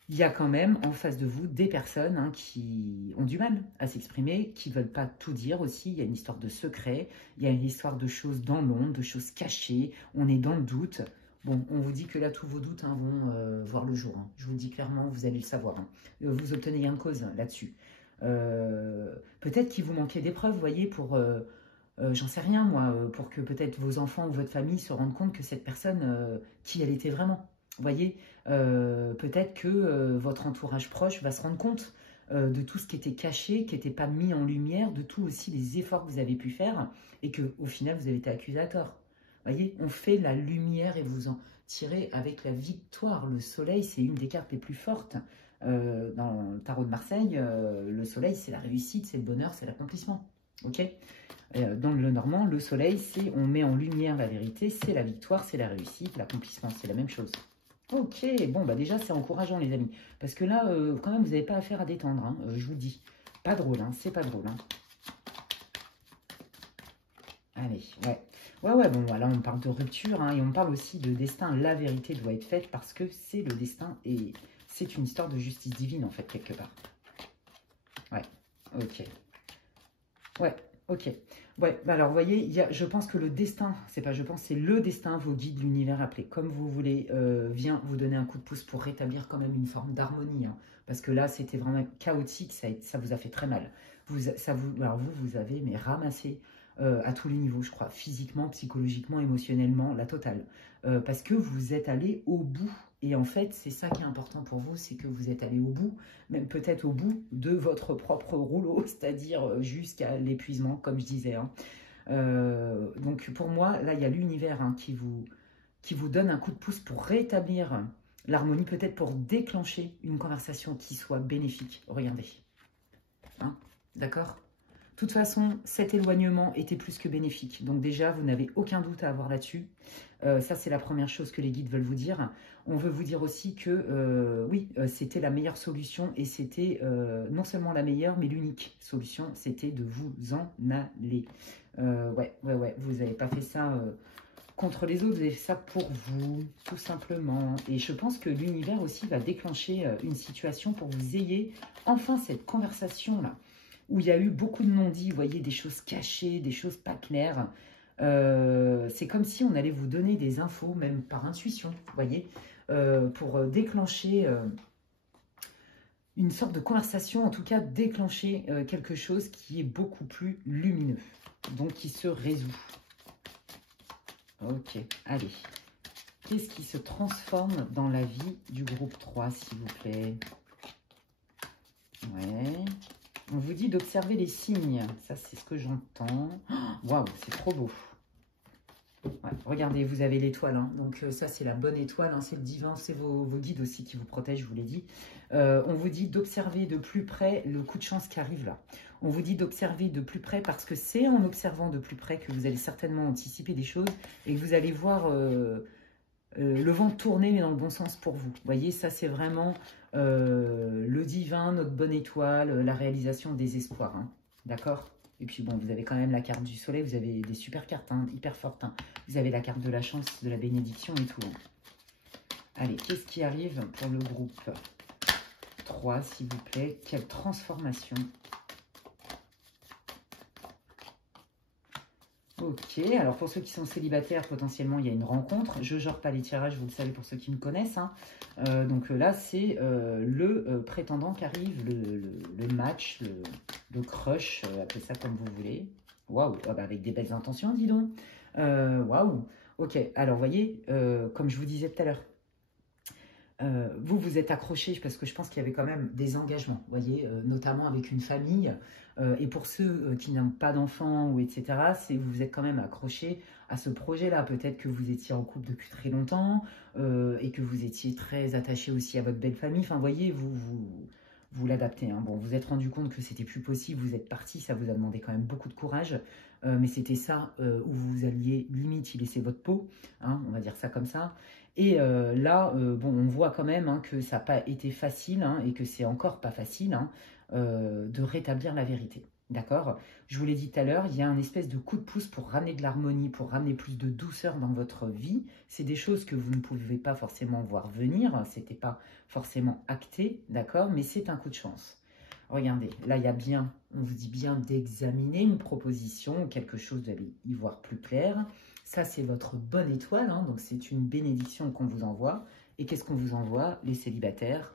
il y a quand même en face de vous des personnes hein, qui ont du mal à s'exprimer, qui ne veulent pas tout dire aussi. Il y a une histoire de secret, il y a une histoire de choses dans l'ombre, de choses cachées. On est dans le doute. Bon, on vous dit que là, tous vos doutes hein, vont voir le jour. Hein. Je vous le dis clairement, vous allez le savoir. Hein. Vous obtenez gain de cause hein, là-dessus. Peut-être qu'il vous manquait des preuves, vous voyez, pour... j'en sais rien, moi, pour que peut-être vos enfants ou votre famille se rendent compte que cette personne, qui elle était vraiment. Vous voyez, peut-être que votre entourage proche va se rendre compte de tout ce qui était caché, qui n'était pas mis en lumière, de tous aussi les efforts que vous avez pu faire et qu'au final, vous avez été accusé à tort. Vous voyez, on fait la lumière et vous en tirez avec la victoire. Le soleil, c'est une des cartes les plus fortes. Dans le tarot de Marseille, le soleil, c'est la réussite, c'est le bonheur, c'est l'accomplissement. Ok. Dans le normand, le soleil, c'est on met en lumière la vérité, c'est la victoire, c'est la réussite, l'accomplissement, c'est la même chose. Ok, bon, bah déjà, c'est encourageant, les amis. Parce que là, quand même, vous n'avez pas affaire à détendre, hein, je vous dis. Pas drôle, hein, c'est pas drôle. Hein. Allez, ouais. Ouais, bon, là, on parle de rupture, hein, et on parle aussi de destin. La vérité doit être faite parce que c'est le destin et c'est une histoire de justice divine, en fait, quelque part. Ouais, ok. Ouais, ok. Ouais, bah alors, vous voyez, je pense que le destin, c'est pas je pense, c'est le destin, vos guides, l'univers appelé, comme vous voulez, vient vous donner un coup de pouce pour rétablir quand même une forme d'harmonie. Hein, parce que là, c'était vraiment chaotique, ça vous a fait très mal. Alors vous avez mais ramassé à tous les niveaux, je crois, physiquement, psychologiquement, émotionnellement, la totale. Parce que vous êtes allé au bout. Et en fait, c'est ça qui est important pour vous, c'est que vous êtes allé au bout, même peut-être au bout de votre propre rouleau, c'est-à-dire jusqu'à l'épuisement, comme je disais. Hein. Donc pour moi, là, il y a l'univers hein, qui vous donne un coup de pouce pour rétablir l'harmonie, peut-être pour déclencher une conversation qui soit bénéfique. Regardez. Hein, d'accord ? De toute façon, cet éloignement était plus que bénéfique. Donc déjà, vous n'avez aucun doute à avoir là-dessus. Ça, c'est la première chose que les guides veulent vous dire. On veut vous dire aussi que, oui, c'était la meilleure solution et c'était non seulement la meilleure, mais l'unique solution, c'était de vous en aller. Ouais, vous n'avez pas fait ça contre les autres, vous avez fait ça pour vous, tout simplement. Et je pense que l'univers aussi va déclencher une situation pour que vous ayez enfin cette conversation-là où il y a eu beaucoup de non-dits, vous voyez, des choses cachées, des choses pas claires. C'est comme si on allait vous donner des infos, même par intuition, vous voyez. pour déclencher une sorte de conversation, en tout cas déclencher quelque chose qui est beaucoup plus lumineux, donc qui se résout. Ok, allez. Qu'est-ce qui se transforme dans la vie du groupe 3, s'il vous plaît? Ouais. On vous dit d'observer les signes. Ça, c'est ce que j'entends. Waouh, c'est trop beau. Ouais, regardez, vous avez l'étoile. Hein. Donc, ça, c'est la bonne étoile. Hein. C'est le divin. C'est vos guides aussi qui vous protègent, je vous l'ai dit. On vous dit d'observer de plus près le coup de chance qui arrive là. On vous dit d'observer de plus près parce que c'est en observant de plus près que vous allez certainement anticiper des choses et que vous allez voir le vent tourner, mais dans le bon sens pour vous. Vous voyez, ça, c'est vraiment le divin, notre bonne étoile, la réalisation des espoirs. Hein. D'accord? Et puis, bon, vous avez quand même la carte du soleil. Vous avez des super cartes, hein, hyper fortes. Hein. Vous avez la carte de la chance, de la bénédiction et tout. Hein. Allez, qu'est-ce qui arrive pour le groupe 3, s'il vous plaît? Quelle transformation? Ok, alors pour ceux qui sont célibataires, potentiellement, il y a une rencontre. Je ne genre pas les tirages, vous le savez pour ceux qui me connaissent. Hein. Donc là, c'est le prétendant qui arrive, le match, le crush, appelez ça comme vous voulez. Waouh, ah bah avec des belles intentions, dis donc. Waouh, ok, alors voyez, comme je vous disais tout à l'heure, vous vous êtes accroché parce que je pense qu'il y avait quand même des engagements, vous voyez, notamment avec une famille. Et pour ceux qui n'ont pas d'enfants ou etc., vous vous êtes quand même accroché à ce projet-là. Peut-être que vous étiez en couple depuis très longtemps et que vous étiez très attaché aussi à votre belle famille. Enfin, vous voyez, vous l'adaptez. Hein. Bon, vous vous êtes rendu compte que c'était plus possible, vous êtes parti, ça vous a demandé quand même beaucoup de courage. Mais c'était ça où vous alliez limite y laisser votre peau, hein, on va dire ça comme ça. Et là, bon, on voit quand même hein, que ça n'a pas été facile hein, et que c'est encore pas facile hein, de rétablir la vérité. D'accord? Je vous l'ai dit tout à l'heure, il y a un espèce de coup de pouce pour ramener de l'harmonie, pour ramener plus de douceur dans votre vie. C'est des choses que vous ne pouvez pas forcément voir venir, c'était pas forcément acté, d'accord? Mais c'est un coup de chance. Regardez, là, il y a bien, on vous dit bien d'examiner une proposition, quelque chose, vous allez y voir plus clair. Ça, c'est votre bonne étoile, hein, donc c'est une bénédiction qu'on vous envoie. Et qu'est-ce qu'on vous envoie, les célibataires?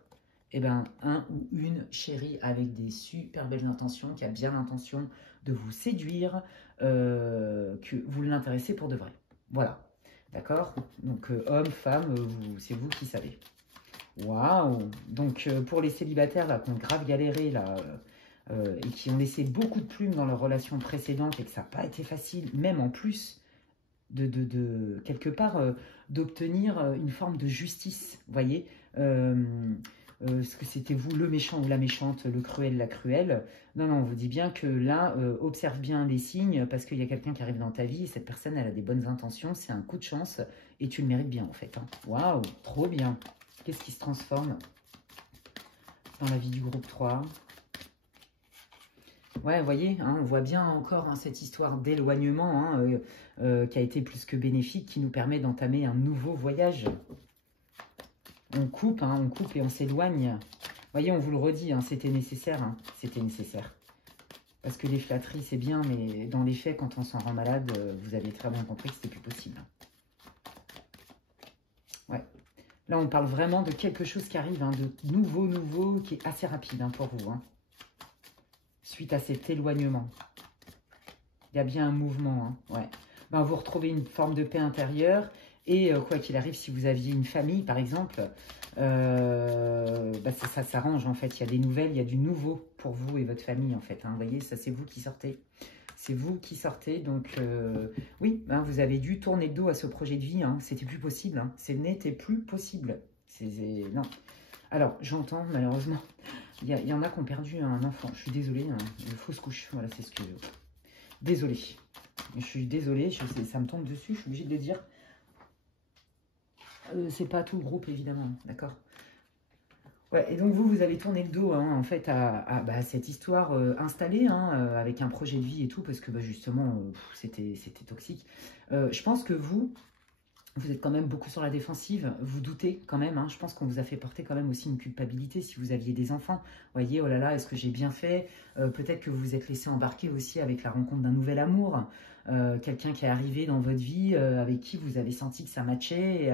Eh bien, un ou une chérie avec des super belles intentions, qui a bien l'intention de vous séduire, que vous l'intéressez pour de vrai. Voilà, d'accord? Donc, homme, femme, c'est vous qui savez. Waouh! Donc, pour les célibataires là, qui ont grave galéré, là, et qui ont laissé beaucoup de plumes dans leur relation précédente et que ça n'a pas été facile, même en plus quelque part, d'obtenir une forme de justice, vous voyez? Est-ce que c'était vous le méchant ou la méchante, le cruel, la cruelle? Non, non, on vous dit bien que là, observe bien les signes, parce qu'il y a quelqu'un qui arrive dans ta vie, et cette personne, elle a des bonnes intentions, c'est un coup de chance, et tu le mérites bien, en fait. Hein. Waouh, trop bien! Qu'est-ce qui se transforme dans la vie du groupe 3? Ouais, vous voyez, hein, on voit bien encore hein, cette histoire d'éloignement hein, qui a été plus que bénéfique, qui nous permet d'entamer un nouveau voyage. On coupe et on s'éloigne. Vous voyez, on vous le redit, hein, c'était nécessaire, hein, c'était nécessaire. Parce que les flatteries, c'est bien, mais dans les faits, quand on s'en rend malade, vous avez très bien compris que c'était plus possible. Ouais. Là, on parle vraiment de quelque chose qui arrive, hein, de nouveau, qui est assez rapide hein, pour vous. Hein. Suite à cet éloignement. Il y a bien un mouvement. Hein, ouais. Ben, vous retrouvez une forme de paix intérieure. Et quoi qu'il arrive, si vous aviez une famille, par exemple, ben ça s'arrange, en fait. Il y a des nouvelles, il y a du nouveau pour vous et votre famille, en fait. Hein, vous voyez, ça, c'est vous qui sortez. C'est vous qui sortez. Donc, oui, hein, vous avez dû tourner le dos à ce projet de vie. Hein, c'était plus possible. Hein, ce n'était plus possible. Non. Alors, j'entends, malheureusement, il y en a qui ont perdu un enfant. Je suis désolée, hein, fausse couche. Voilà, c'est ce que... Désolée. Je suis désolée, ça me tombe dessus, je suis obligée de le dire. C'est pas tout le groupe, évidemment, d'accord? Ouais, et donc vous avez tourné le dos, hein, en fait, à cette histoire installée, hein, avec un projet de vie et tout, parce que justement, c'était toxique. Je pense que vous êtes quand même beaucoup sur la défensive, vous doutez quand même, hein, je pense qu'on vous a fait porter quand même aussi une culpabilité si vous aviez des enfants. Vous voyez, oh là là, est-ce que j'ai bien fait? Peut-être que vous vous êtes laissé embarquer aussi avec la rencontre d'un nouvel amour, quelqu'un qui est arrivé dans votre vie, avec qui vous avez senti que ça matchait,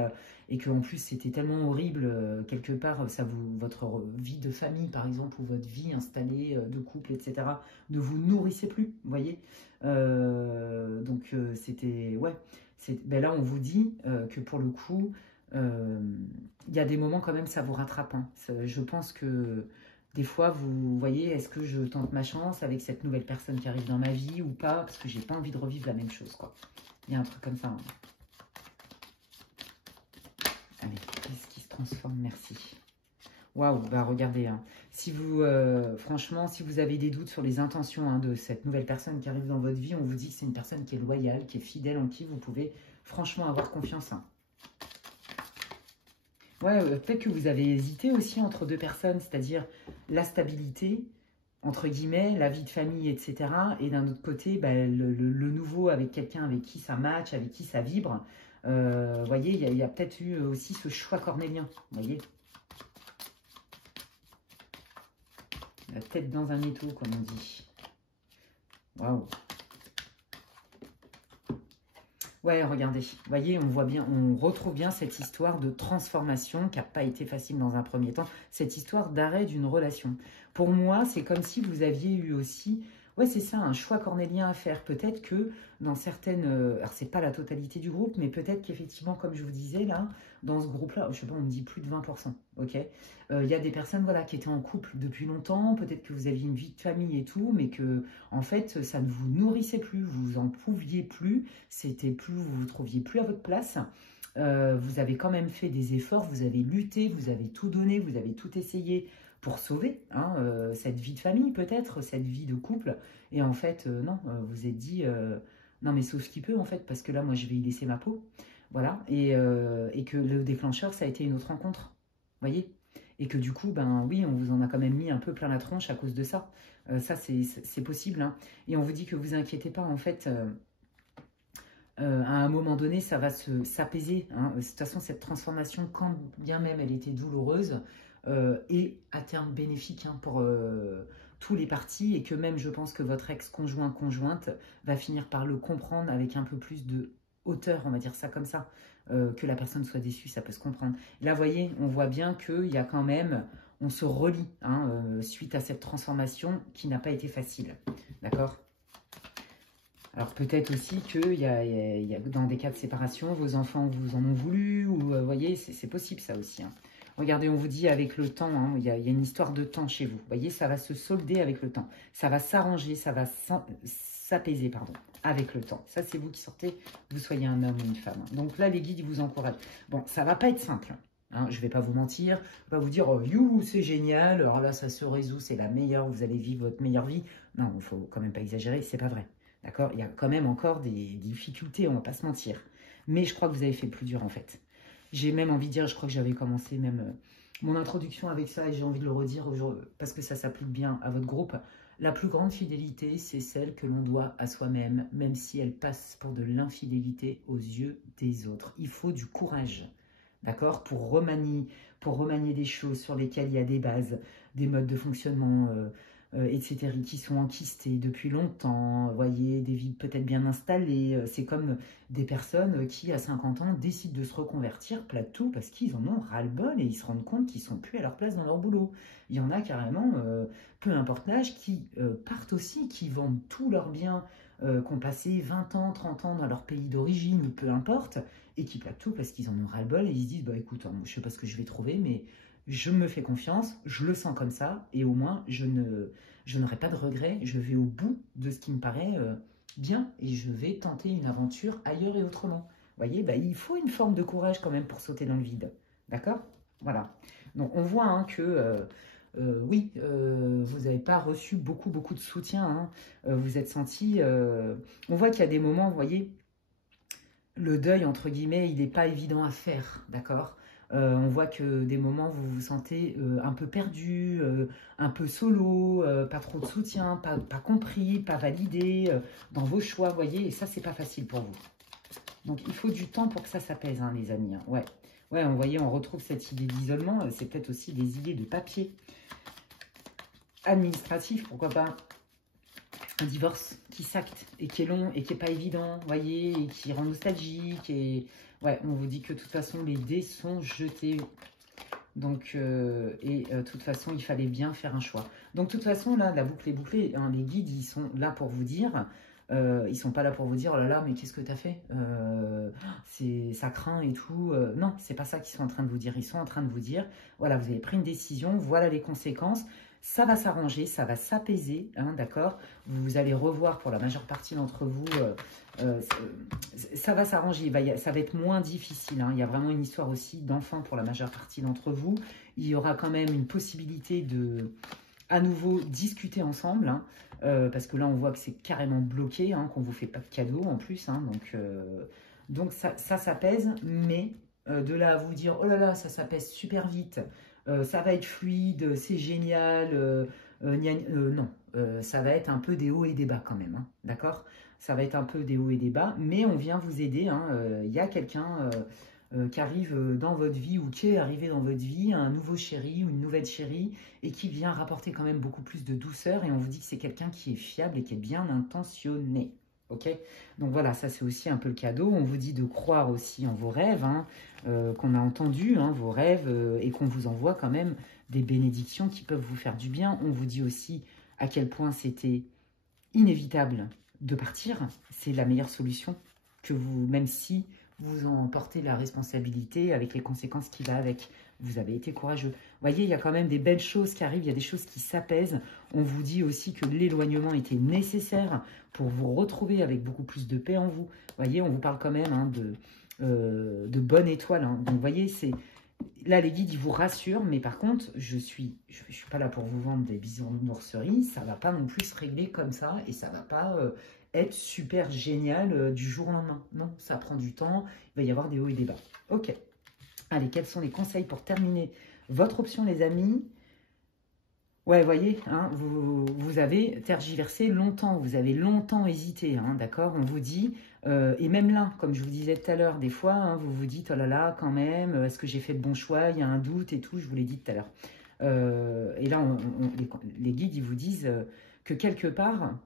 et que en plus c'était tellement horrible, quelque part, votre vie de famille par exemple, ou votre vie installée de couple, etc., ne vous nourrissait plus, vous voyez. Donc c'était, ouais, ben là on vous dit que pour le coup, il y a des moments quand même, ça vous rattrape, hein. Je pense que des fois, vous voyez, est-ce que je tente ma chance avec cette nouvelle personne qui arrive dans ma vie ou pas, parce que j'ai pas envie de revivre la même chose, quoi. Il y a un truc comme ça, hein. Allez, qu'est-ce qui se transforme? Merci. Waouh, bah regardez, hein. Si vous, franchement, si vous avez des doutes sur les intentions, hein, de cette nouvelle personne qui arrive dans votre vie, on vous dit que c'est une personne qui est loyale, qui est fidèle, en qui vous pouvez franchement avoir confiance, hein. Ouais, peut-être que vous avez hésité aussi entre deux personnes, c'est-à-dire la stabilité, entre guillemets, la vie de famille, etc. Et d'un autre côté, bah, le nouveau avec quelqu'un avec qui ça match, avec qui ça vibre. Vous voyez, il y a peut-être eu aussi ce choix cornélien, vous voyez. La tête dans un étau, comme on dit. Waouh. Ouais, regardez, vous voyez, on voit bien, on retrouve bien cette histoire de transformation qui n'a pas été facile dans un premier temps, cette histoire d'arrêt d'une relation. Pour moi, c'est comme si vous aviez eu aussi, ouais, c'est ça, un choix cornélien à faire. Peut-être que dans certaines, alors c'est pas la totalité du groupe, mais peut-être qu'effectivement, comme je vous disais là, dans ce groupe-là, je sais pas, on me dit plus de 20%, ok. Il y a des personnes, voilà, qui étaient en couple depuis longtemps, peut-être que vous aviez une vie de famille et tout, mais que, en fait, ça ne vous nourrissait plus, vous en pouviez plus, c'était plus, vous vous trouviez plus à votre place. Vous avez quand même fait des efforts, vous avez lutté, vous avez tout donné, vous avez tout essayé pour sauver, hein, cette vie de famille peut-être, cette vie de couple. Et en fait, non, vous êtes dit, non mais sauf ce qu'il peut en fait, parce que là, moi, je vais y laisser ma peau. Voilà, et que le déclencheur, ça a été une autre rencontre, vous voyez. Et que du coup, ben oui, on vous en a quand même mis un peu plein la tronche à cause de ça. Ça, c'est possible, hein. Et on vous dit que vous inquiétez pas, en fait, à un moment donné, ça va s'apaiser, hein. De toute façon, cette transformation, quand bien même elle était douloureuse, est à terme bénéfique, hein, pour tous les partis, et que même, je pense que votre ex-conjoint, conjointe, va finir par le comprendre avec un peu plus de hauteur, on va dire ça comme ça. Que la personne soit déçue, ça peut se comprendre. Là, vous voyez, on voit bien qu'il y a quand même, on se relie, hein, suite à cette transformation qui n'a pas été facile. D'accord? Alors peut-être aussi qu'il y a dans des cas de séparation, vos enfants vous en ont voulu, ou vous voyez, c'est possible ça aussi, hein. Regardez, on vous dit avec le temps, hein, il y a une histoire de temps chez vous. Vous voyez, ça va se solder avec le temps. Ça va s'arranger, ça va s'apaiser, pardon, avec le temps. Ça, c'est vous qui sortez, vous soyez un homme ou une femme. Donc là, les guides, ils vous encouragent. Bon, ça va pas être simple, hein, je vais pas vous mentir. Je vais pas vous dire, oh, you, c'est génial, alors là, ça se résout, c'est la meilleure, vous allez vivre votre meilleure vie. Non, il faut quand même pas exagérer, c'est pas vrai. D'accord? Il y a quand même encore des difficultés, on va pas se mentir. Mais je crois que vous avez fait le plus dur, en fait. J'ai même envie de dire, je crois que j'avais commencé même mon introduction avec ça, et j'ai envie de le redire aujourd'hui, parce que ça s'applique bien à votre groupe. La plus grande fidélité, c'est celle que l'on doit à soi-même, même si elle passe pour de l'infidélité aux yeux des autres. Il faut du courage, d'accord, pour remanier des choses sur lesquelles il y a des bases, des modes de fonctionnement, etc., qui sont enquistés depuis longtemps, voyez, des vies peut-être bien installées. C'est comme des personnes qui, à 50 ans, décident de se reconvertir, plate tout, parce qu'ils en ont ras-le-bol et ils se rendent compte qu'ils ne sont plus à leur place dans leur boulot. Il y en a carrément, peu importe l'âge, qui partent aussi, qui vendent tous leurs biens, qui ont passé 20 ans, 30 ans dans leur pays d'origine, peu importe, et qui plaquent tout parce qu'ils en ont ras-le-bol et ils se disent, bah écoute, hein, je ne sais pas ce que je vais trouver, mais je me fais confiance, je le sens comme ça, et au moins, je n'aurai pas de regrets, je vais au bout de ce qui me paraît bien, et je vais tenter une aventure ailleurs et autrement. Vous voyez, bah, il faut une forme de courage quand même pour sauter dans le vide. D'accord? Voilà. Donc, on voit, hein, que, oui, vous n'avez pas reçu beaucoup de soutien, hein. Vous êtes senti... on voit qu'il y a des moments, vous voyez, le deuil, entre guillemets, il n'est pas évident à faire, d'accord? On voit que des moments, vous vous sentez un peu perdu, un peu solo, pas trop de soutien, pas compris, pas validé dans vos choix, vous voyez, et ça, c'est pas facile pour vous. Donc, il faut du temps pour que ça s'apaise, hein, les amis, hein. Ouais, ouais, vous voyez, on retrouve cette idée d'isolement, c'est peut-être aussi des idées de papier administratif, pourquoi pas un divorce qui s'acte et qui est long et qui n'est pas évident, vous voyez, et qui rend nostalgique. Et ouais, on vous dit que de toute façon, les dés sont jetés. Donc, de toute façon, il fallait bien faire un choix. Donc, de toute façon, là, la boucle est bouclée. Hein, les guides, ils sont là pour vous dire. Ils sont pas là pour vous dire, oh là là, mais qu'est-ce que tu as fait, ça craint et tout. Non, c'est pas ça qu'ils sont en train de vous dire. Ils sont en train de vous dire, voilà, vous avez pris une décision, voilà les conséquences. Ça va s'arranger, ça va s'apaiser, hein, d'accord. Vous allez revoir pour la majeure partie d'entre vous, ça va s'arranger, ça va être moins difficile. Hein. Il y a vraiment une histoire aussi d'enfant pour la majeure partie d'entre vous. Il y aura quand même une possibilité de, à nouveau, discuter ensemble, hein, parce que là, on voit que c'est carrément bloqué, hein, qu'on ne vous fait pas de cadeau en plus. Hein, donc ça s'apaise, mais de là à vous dire, oh là là, ça s'apaise super vite, ça va être fluide, c'est génial, non, ça va être un peu des hauts et des bas quand même, hein, d'accord? Ça va être un peu des hauts et des bas, mais on vient vous aider, hein, y a quelqu'un qui arrive dans votre vie ou qui est arrivé dans votre vie, un nouveau chéri ou une nouvelle chérie, et qui vient rapporter quand même beaucoup plus de douceur, et on vous dit que c'est quelqu'un qui est fiable et qui est bien intentionné. Ok, donc voilà, ça c'est aussi un peu le cadeau. On vous dit de croire aussi en vos rêves, hein, qu'on a entendu, hein, vos rêves, et qu'on vous envoie quand même des bénédictions qui peuvent vous faire du bien. On vous dit aussi à quel point c'était inévitable de partir. C'est la meilleure solution que vous, même si vous en portez la responsabilité avec les conséquences qui va avec. Vous avez été courageux. Vous voyez, il y a quand même des belles choses qui arrivent, il y a des choses qui s'apaisent. On vous dit aussi que l'éloignement était nécessaire pour vous retrouver avec beaucoup plus de paix en vous. Vous voyez, on vous parle quand même, hein, de bonne étoile. Hein. Donc, vous voyez, là, les guides, ils vous rassurent, mais par contre, je ne suis pas là pour vous vendre des bisounourseries. Ça ne va pas non plus se régler comme ça et ça ne va pas être super génial du jour au lendemain. Non, ça prend du temps, il va y avoir des hauts et des bas. Ok. Allez, quels sont les conseils pour terminer votre option, les amis? Ouais, vous voyez, hein, vous avez tergiversé longtemps, vous avez longtemps hésité, hein, d'accord? On vous dit, et même là, comme je vous disais tout à l'heure, des fois, hein, vous vous dites, oh là là, quand même, est-ce que j'ai fait le bon choix? Il y a un doute et tout, je vous l'ai dit tout à l'heure. Et là, les guides, ils vous disent que quelque part,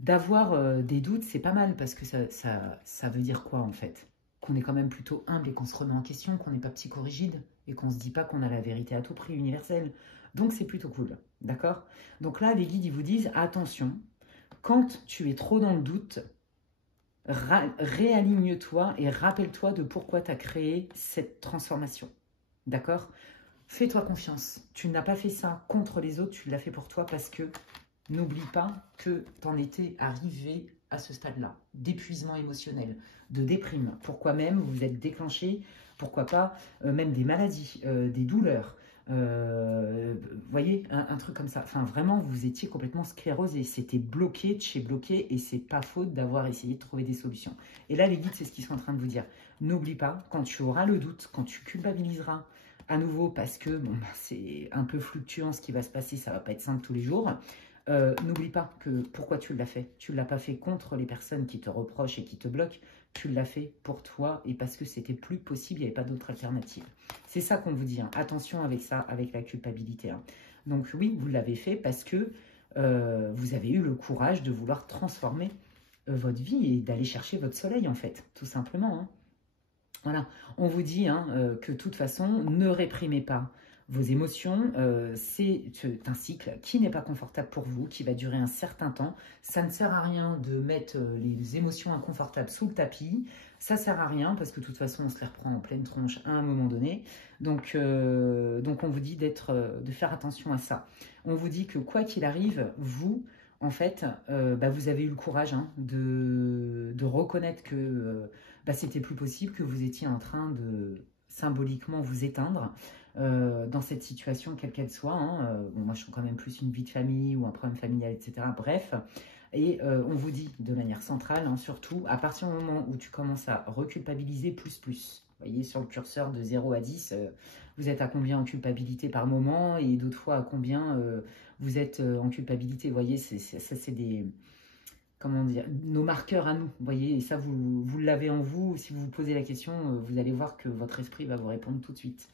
d'avoir des doutes, c'est pas mal, parce que ça veut dire quoi, en fait? Qu'on est quand même plutôt humble et qu'on se remet en question, qu'on n'est pas psychorigide et qu'on ne se dit pas qu'on a la vérité à tout prix universelle. Donc, c'est plutôt cool, d'accord? Donc là, les guides, ils vous disent, attention, quand tu es trop dans le doute, réaligne-toi et rappelle-toi de pourquoi tu as créé cette transformation, d'accord? Fais-toi confiance. Tu n'as pas fait ça contre les autres, tu l'as fait pour toi parce que n'oublie pas que tu en étais arrivé à ce stade-là, d'épuisement émotionnel, de déprime. Pourquoi même vous êtes déclenché, pourquoi pas même des maladies, des douleurs. Vous voyez, un truc comme ça. Enfin, vraiment, vous étiez complètement sclérosé. C'était bloqué de chez bloqué et c'est pas faute d'avoir essayé de trouver des solutions. Et là, les guides, c'est ce qu'ils sont en train de vous dire. N'oublie pas, quand tu auras le doute, quand tu culpabiliseras à nouveau parce que bon, c'est un peu fluctuant ce qui va se passer, ça va pas être simple tous les jours. N'oublie pas que pourquoi tu l'as fait. Tu ne l'as pas fait contre les personnes qui te reprochent et qui te bloquent. Tu l'as fait pour toi et parce que c'était plus possible, il n'y avait pas d'autre alternative. C'est ça qu'on vous dit. Hein. Attention avec ça, avec la culpabilité. Hein. Donc oui, vous l'avez fait parce que vous avez eu le courage de vouloir transformer votre vie et d'aller chercher votre soleil en fait, tout simplement. Hein. Voilà, on vous dit hein, que de toute façon, ne réprimez pas vos émotions, c'est un cycle qui n'est pas confortable pour vous, qui va durer un certain temps. Ça ne sert à rien de mettre les émotions inconfortables sous le tapis. Ça ne sert à rien parce que de toute façon, on se les reprend en pleine tronche à un moment donné. Donc on vous dit de faire attention à ça. On vous dit que quoi qu'il arrive, vous, en fait, vous avez eu le courage hein, de reconnaître que c'était plus possible, que vous étiez en train de symboliquement vous éteindre dans cette situation, quelle qu'elle soit. Hein. Bon, moi, je trouve quand même plus une vie de famille ou un problème familial, etc. Bref, et on vous dit de manière centrale, hein, surtout, à partir du moment où tu commences à reculpabiliser plus. Vous voyez, sur le curseur de 0 à 10, vous êtes à combien en culpabilité par moment et d'autres fois à combien vous êtes en culpabilité. Vous voyez, ça c'est des... Comment dire, nos marqueurs à nous, vous voyez, et ça, vous l'avez en vous. Si vous vous posez la question, vous allez voir que votre esprit va vous répondre tout de suite.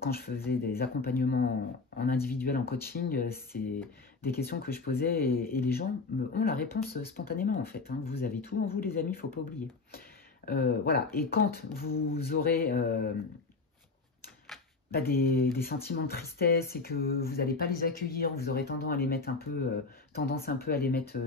quand je faisais des accompagnements en individuel, en coaching, c'est des questions que je posais et les gens ont la réponse spontanément en fait. Hein. Vous avez tout en vous les amis, il ne faut pas oublier. Voilà, et quand vous aurez des sentiments de tristesse et que vous n'allez pas les accueillir, vous aurez tendance à les mettre tendance un peu à les mettre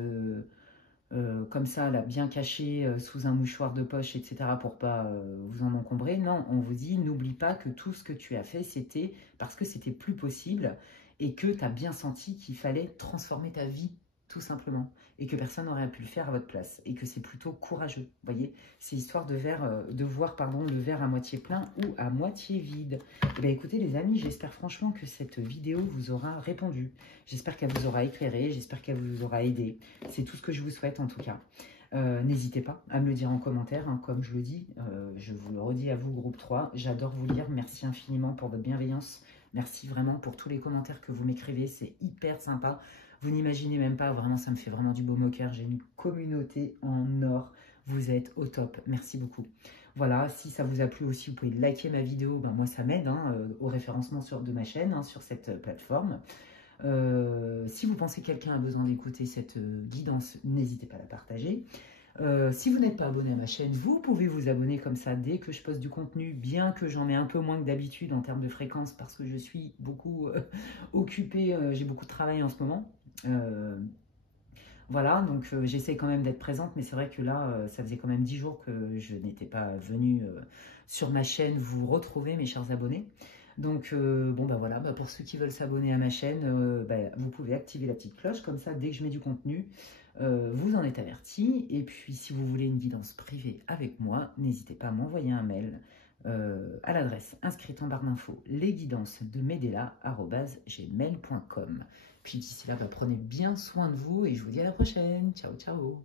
comme ça, là, bien cachés sous un mouchoir de poche, etc., pour pas vous en encombrer. Non, on vous dit, n'oublie pas que tout ce que tu as fait, c'était parce que c'était plus possible et que tu as bien senti qu'il fallait transformer ta vie, tout simplement, et que personne n'aurait pu le faire à votre place, et que c'est plutôt courageux. Vous voyez, c'est histoire de voir le verre à moitié plein ou à moitié vide. Eh bien, écoutez, les amis, j'espère franchement que cette vidéo vous aura répondu. J'espère qu'elle vous aura éclairé, j'espère qu'elle vous aura aidé. C'est tout ce que je vous souhaite en tout cas. N'hésitez pas à me le dire en commentaire, hein, comme je le dis, je vous le redis à vous, groupe 3, j'adore vous lire, merci infiniment pour votre bienveillance, merci vraiment pour tous les commentaires que vous m'écrivez, c'est hyper sympa, vous n'imaginez même pas, vraiment ça me fait vraiment du baume au cœur, j'ai une communauté en or, vous êtes au top, merci beaucoup. Voilà, si ça vous a plu aussi, vous pouvez liker ma vidéo, ben moi ça m'aide au référencement de ma chaîne, sur cette plateforme. Si vous pensez que quelqu'un a besoin d'écouter cette guidance, n'hésitez pas à la partager. Si vous n'êtes pas abonné à ma chaîne, vous pouvez vous abonner comme ça dès que je poste du contenu, bien que j'en ai un peu moins que d'habitude en termes de fréquence parce que je suis beaucoup occupée, j'ai beaucoup de travail en ce moment. Voilà, donc j'essaie quand même d'être présente, mais c'est vrai que là, ça faisait quand même 10 jours que je n'étais pas venue sur ma chaîne vous retrouver, mes chers abonnés. Donc, bon, bah voilà, pour ceux qui veulent s'abonner à ma chaîne, vous pouvez activer la petite cloche, comme ça, dès que je mets du contenu, vous en êtes avertis. Et puis, si vous voulez une guidance privée avec moi, n'hésitez pas à m'envoyer un mail à l'adresse inscrite en barre d'infos, lesguidancesdemedela@gmail.com. Puis d'ici là, prenez bien soin de vous et je vous dis à la prochaine. Ciao, ciao.